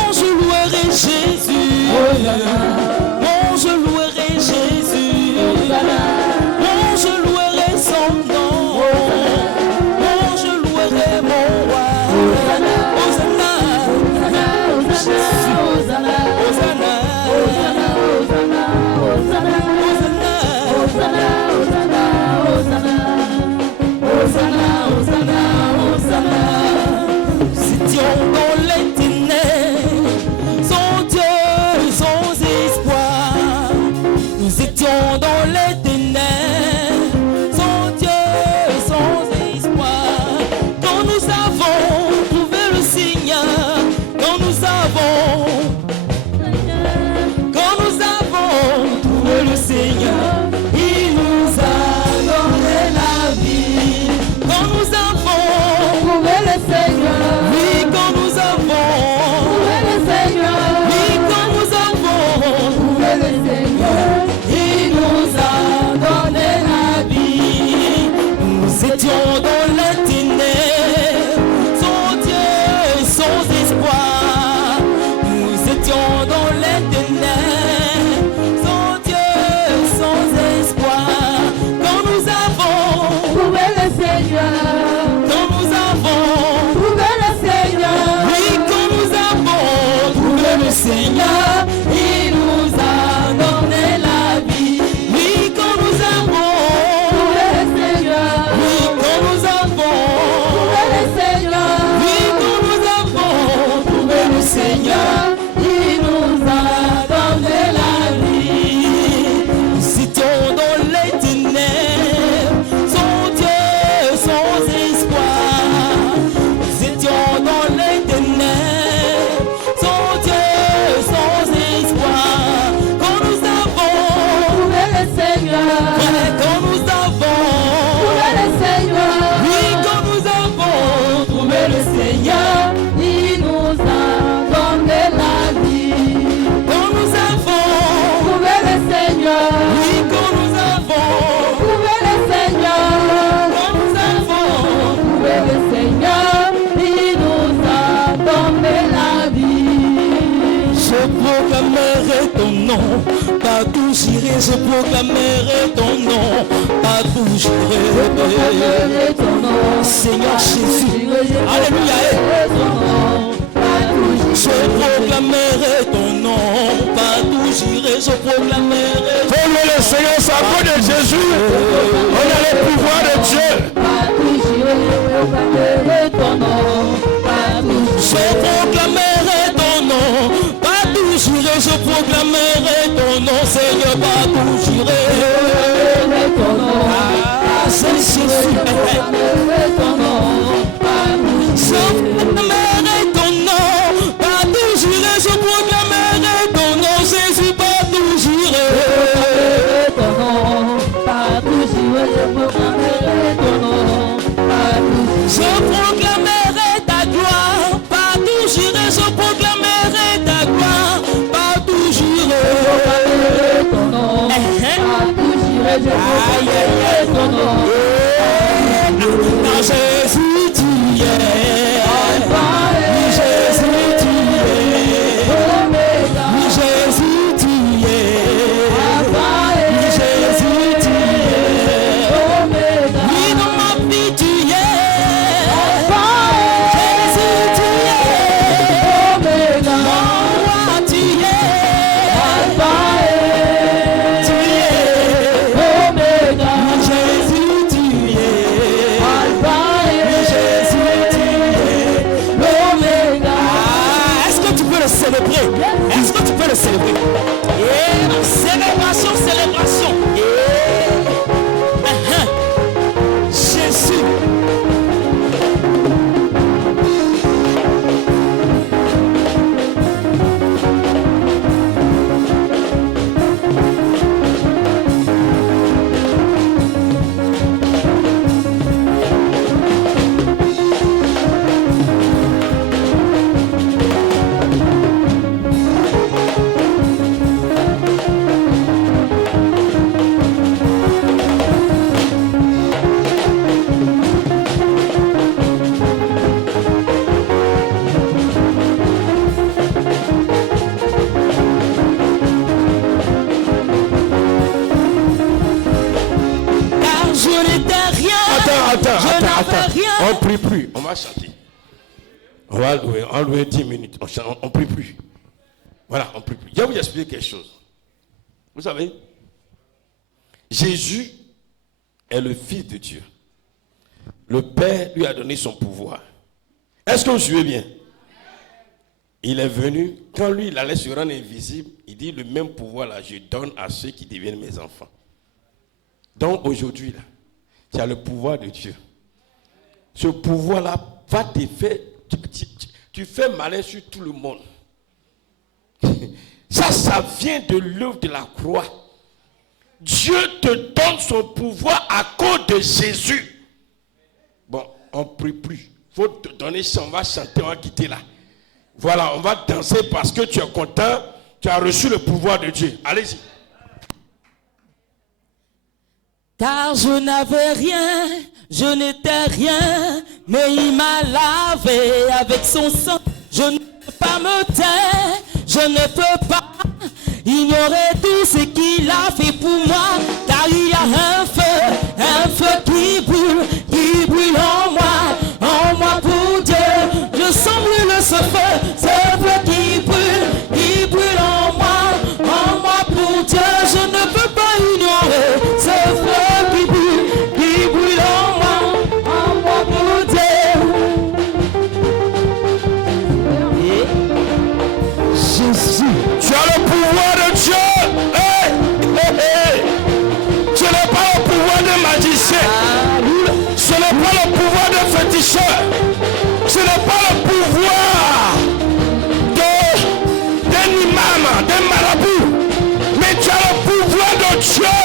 je louerai Jésus. Moi je louerai Jésus. Moi je louerai son nom. Moi je louerai mon roi. Hosanna. Nous étions dans les ténèbres, sans Dieu, sans espoir. Nous étions dans les ténèbres, sans Dieu, sans espoir. Quand nous avons trouvé le Seigneur, quand nous avons trouvé le Seigneur, il nous a donné la vie. Quand nous avons trouvé le Seigneur, oui, quand nous avons trouvé le Seigneur, oui, quand nous avons trouvé le Seigneur, il nous a donné la vie. Nous étions dans les ténèbres, sans Dieu, sans espoir. Nous étions dans les ténèbres, sans Dieu, sans espoir. Quand nous avons trouvé le Seigneur, quand nous avons trouvé le Seigneur, oui, quand nous avons trouvé le Seigneur, il nous a donné la vie. Oui, quand nous avons trouvé le Seigneur, oui, quand nous avons trouvé le Seigneur, oui, quand nous avons trouvé le Seigneur, il nous a donné la vie. Nous étions dans les ténèbres, sans Dieu, sans espoir. Nous étions dans les ténèbres, sans Dieu, sans espoir. Quand nous avons trouvé le Seigneur, quand nous avons trouvé le Seigneur, oui, quand nous avons trouvé le Seigneur, il nous a donné la vie. Quand nous avons trouvé le Seigneur, oui, quand nous avons trouvé le Seigneur, quand nous avons trouvé le Seigneur, il nous a donné la vie. Je proclamerai ton nom, partout j'irai, je proclamerai ton nom, partout j'irai. Seigneur Jésus, alléluia. Je proclamerai ton nom, partout j'irai, je proclamerai. Pour louer le Seigneur, c'est à cause de Jésus. On a le pouvoir de Dieu. Je proclamerai ton nom, partout j'irai, je proclamerai ton nom, Seigneur, partout j'irai. Ah, c'est Jésus. Je proclamerai ton nom, partout j'irai, je proclamerai ton nom, Jésus, partout j'irai. Je proclamerai ta gloire, partout j'irai, je proclamerai ta gloire, partout j'irai. Aïe, aïe, aïe, ton nom. Dans Jésus tu es. Oui, Jésus tu es. Oui, Jésus On prie plus, on va chanter. On va louer 10 minutes, on prie plus. Voilà, on prie plus. Je vais vous expliquer quelque chose. Vous savez, Jésus est le Fils de Dieu. Le Père lui a donné son pouvoir. Est-ce que vous suivez bien? Il est venu, quand lui il allait se rendre invisible, il dit le même pouvoir là, je donne à ceux qui deviennent mes enfants. Donc aujourd'hui là, tu as le pouvoir de Dieu. Ce pouvoir là va te faire, tu fais malin sur tout le monde. Ça vient de l'œuvre de la croix. Dieu te donne son pouvoir à cause de Jésus. Bon, on ne prie plus. Il faut te donner ça, on va chanter, on va quitter là. Voilà, on va danser parce que tu es content, tu as reçu le pouvoir de Dieu. Allez-y. Car je n'avais rien, je n'étais rien, mais il m'a lavé avec son sang. Je ne peux pas me taire, je ne peux pas ignorer tout ce qu'il a fait pour moi. Car il y a un feu qui brûle en moi pour Dieu. Je sens brûler ce feu qui brûle en moi pour Dieu. Je ne peux pas ignorer ce feu qui brûle en moi pour Dieu. Et Jésus, tu as le pouvoir de Dieu. Ce n'est pas le pouvoir de magicien. Ce n'est pas le pouvoir de féticheur. Ce n'est pas le pouvoir d'un imam, d'un marabout. Mais tu as le pouvoir de Dieu.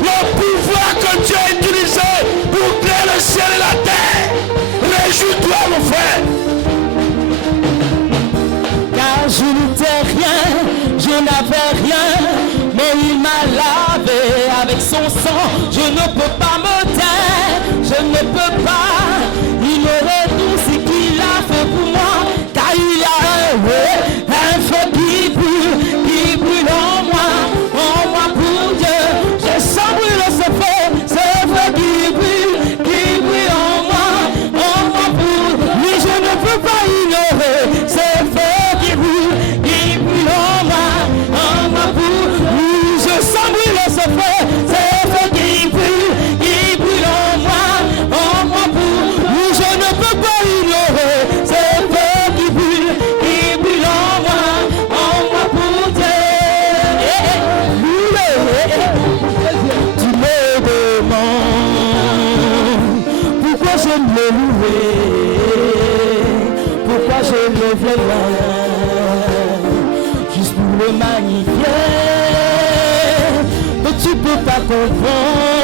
Le pouvoir que Dieu a utilisé pour créer le ciel et la terre. Réjouis-toi, mon frère. car je n'étais rien, je n'avais rien, mais il m'a lavé avec son sang. Je ne peux pas me taire, je ne peux pas ignorer tout ce qu'il a fait pour moi, car il y a un feu qui brûle en moi pour Dieu. Je sens brûler ce feu qui brûle en moi pour lui. Je ne peux pas ignorer ce feu qui brûle en moi pour lui. Je sens brûler ce feu qui brûle en moi pour lui. Je ne peux pas ignorer ce feu qui brûle en moi pour Dieu. Tu me demandes pourquoi je me louer, pourquoi je me lève les mains, juste pour le magnifier. Mais tu peux pas comprendre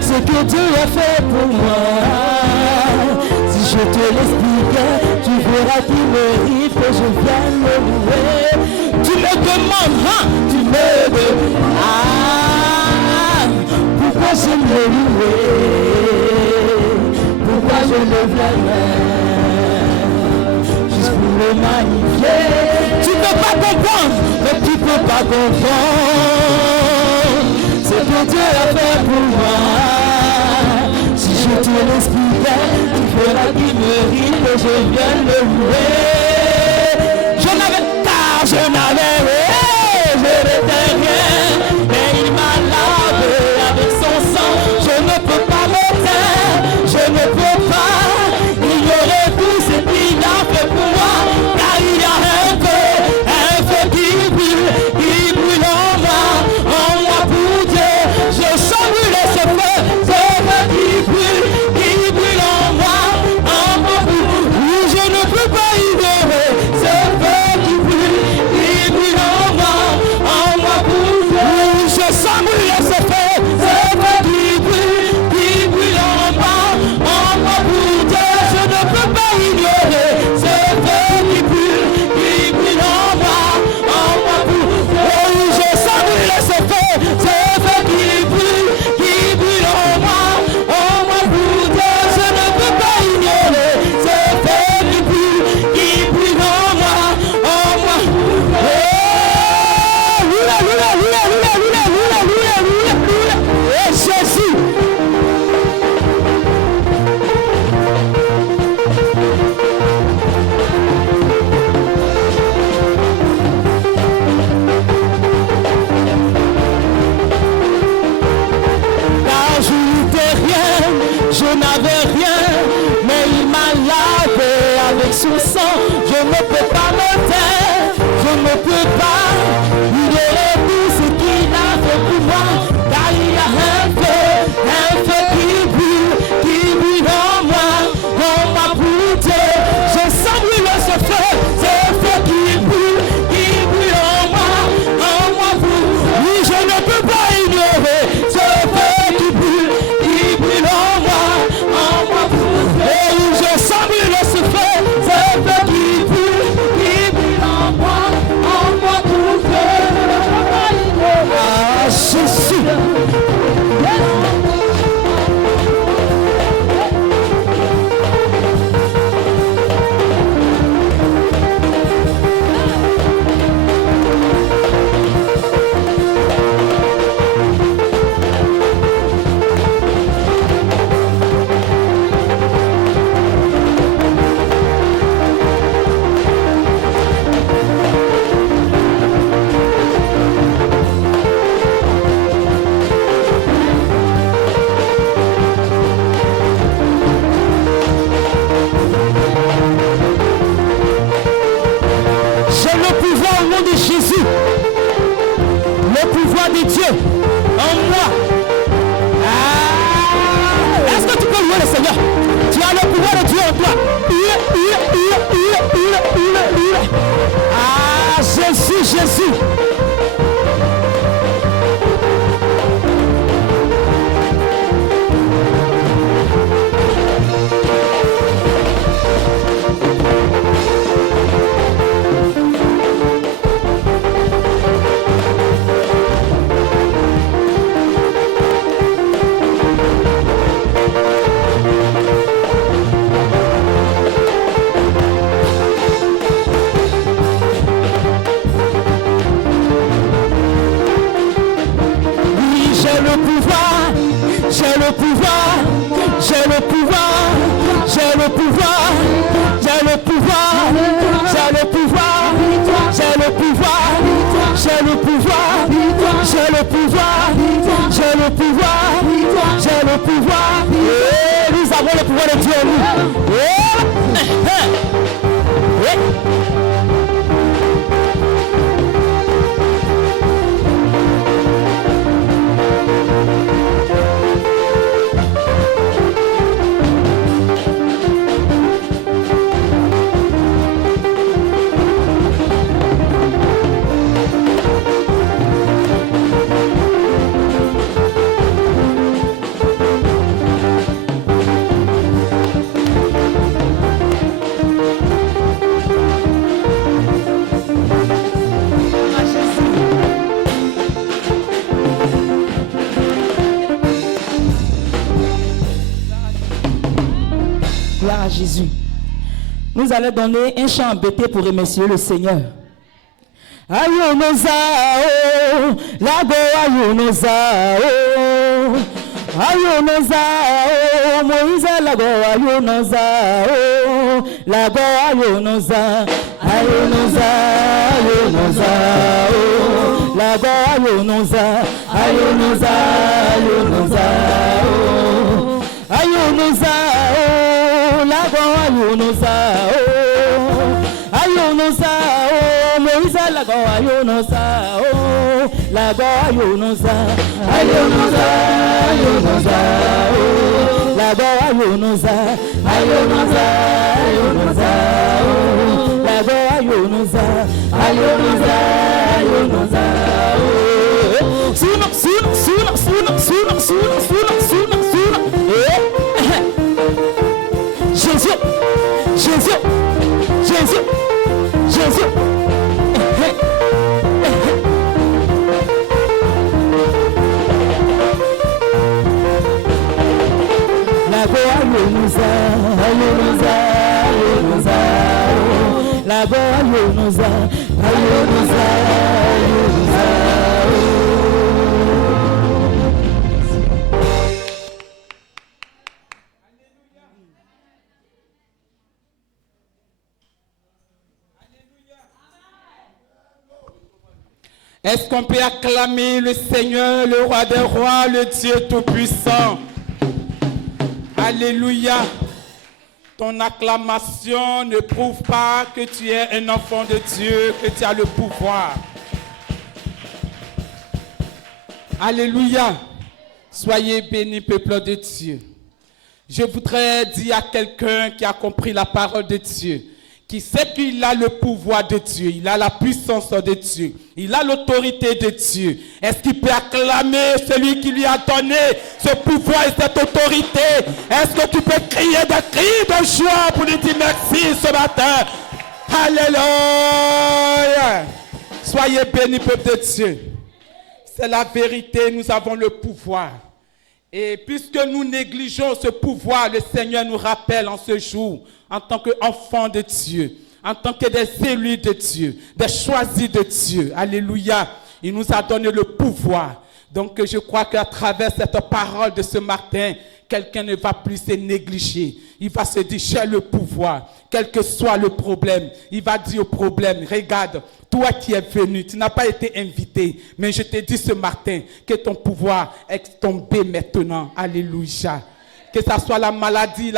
ce que Dieu a fait pour moi. Si je te l'expliquais, tu verras qu'il mérite que je vienne le louer. Tu me demandes, tu me demandes, pourquoi je me louer, pourquoi je lève la main, juste pour le magnifier. Tu peux pas comprendre, mais tu peux pas comprendre ce que Dieu a fait pour moi. Si je te l'expliquais, tu feras qu'il mérite que je vienne le louer. Je n'avais rien, je n'étais rien, mais il m'a lavé avec son sang. Je ne peux pas me taire, je ne peux pas ignorer tout ce qu'il a fait pour moi, car il y a un feu qui brûle en moi pour Dieu. Je sens brûler ce feu qui brûle en moi pour lui. Je ne peux pas ignorer n'avais rien, mais il m'a lavé avec son sang. Je ne peux pas me taire, je ne peux pas ignorer tout ce qu'il a fait pour moi, car il y a un feu qui brûle en moi pour Dieu. Je sens brûler ce feu qui brûle en moi pour. Oui, je ne peux pas ignorer ce feu qui brûle en moi pour. Et oui, je sens brûler ce feu qui brûle en moi pour Dieu. Ah, Jésus. De Dieu en moi. Est-ce que tu peux louer le Seigneur? Tu as le pouvoir de Dieu en toi. Ah, Jésus, Jésus. Et nous avons le pouvoir de Dieu en nous. À Jésus. Nous allons donner un chant embêté pour remercier le Seigneur. Ayonozao, lago ayonozao, ayonozao, Moïse lago ayonozao, lago ayonozao, ayonozao, lago ayonozao, ayonozao, ayonozao. Ayonozao, Moïse lago ayonozao, lago ayonozao, lago ayonozao, lago ayonozao. Suna. Jésus. Lago ayonozao. Est-ce qu'on peut acclamer le Seigneur, le roi des rois, le Dieu tout-puissant? Alléluia. Ton acclamation ne prouve pas que tu es un enfant de Dieu, que tu as le pouvoir. Alléluia. Soyez bénis, peuple de Dieu. Je voudrais dire à quelqu'un qui a compris la parole de Dieu, qui sait qu'il a le pouvoir de Dieu, il a la puissance de Dieu, il a l'autorité de Dieu. Est-ce qu'il peut acclamer celui qui lui a donné ce pouvoir et cette autorité? Est-ce que tu peux crier des cris de joie pour lui dire merci ce matin? Alléluia! Soyez bénis, peuple de Dieu. C'est la vérité, nous avons le pouvoir. Et puisque nous négligeons ce pouvoir, le Seigneur nous rappelle en ce jour, en tant qu'enfants de Dieu, en tant que des élus de Dieu, des choisis de Dieu. Alléluia. Il nous a donné le pouvoir. Donc je crois qu'à travers cette parole de ce matin, quelqu'un ne va plus se négliger. Il va se dire, j'ai le pouvoir. Quel que soit le problème, il va dire au problème, regarde, toi qui es venu, tu n'as pas été invité, mais je te dis ce matin que ton pouvoir est tombé maintenant. Alléluia. Que ça soit la maladie,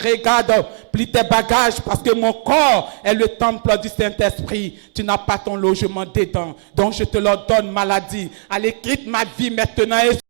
regarde, plie tes bagages parce que mon corps est le temple du Saint-Esprit. Tu n'as pas ton logement dedans. Donc je te le donne, maladie. Allez, quitte ma vie maintenant et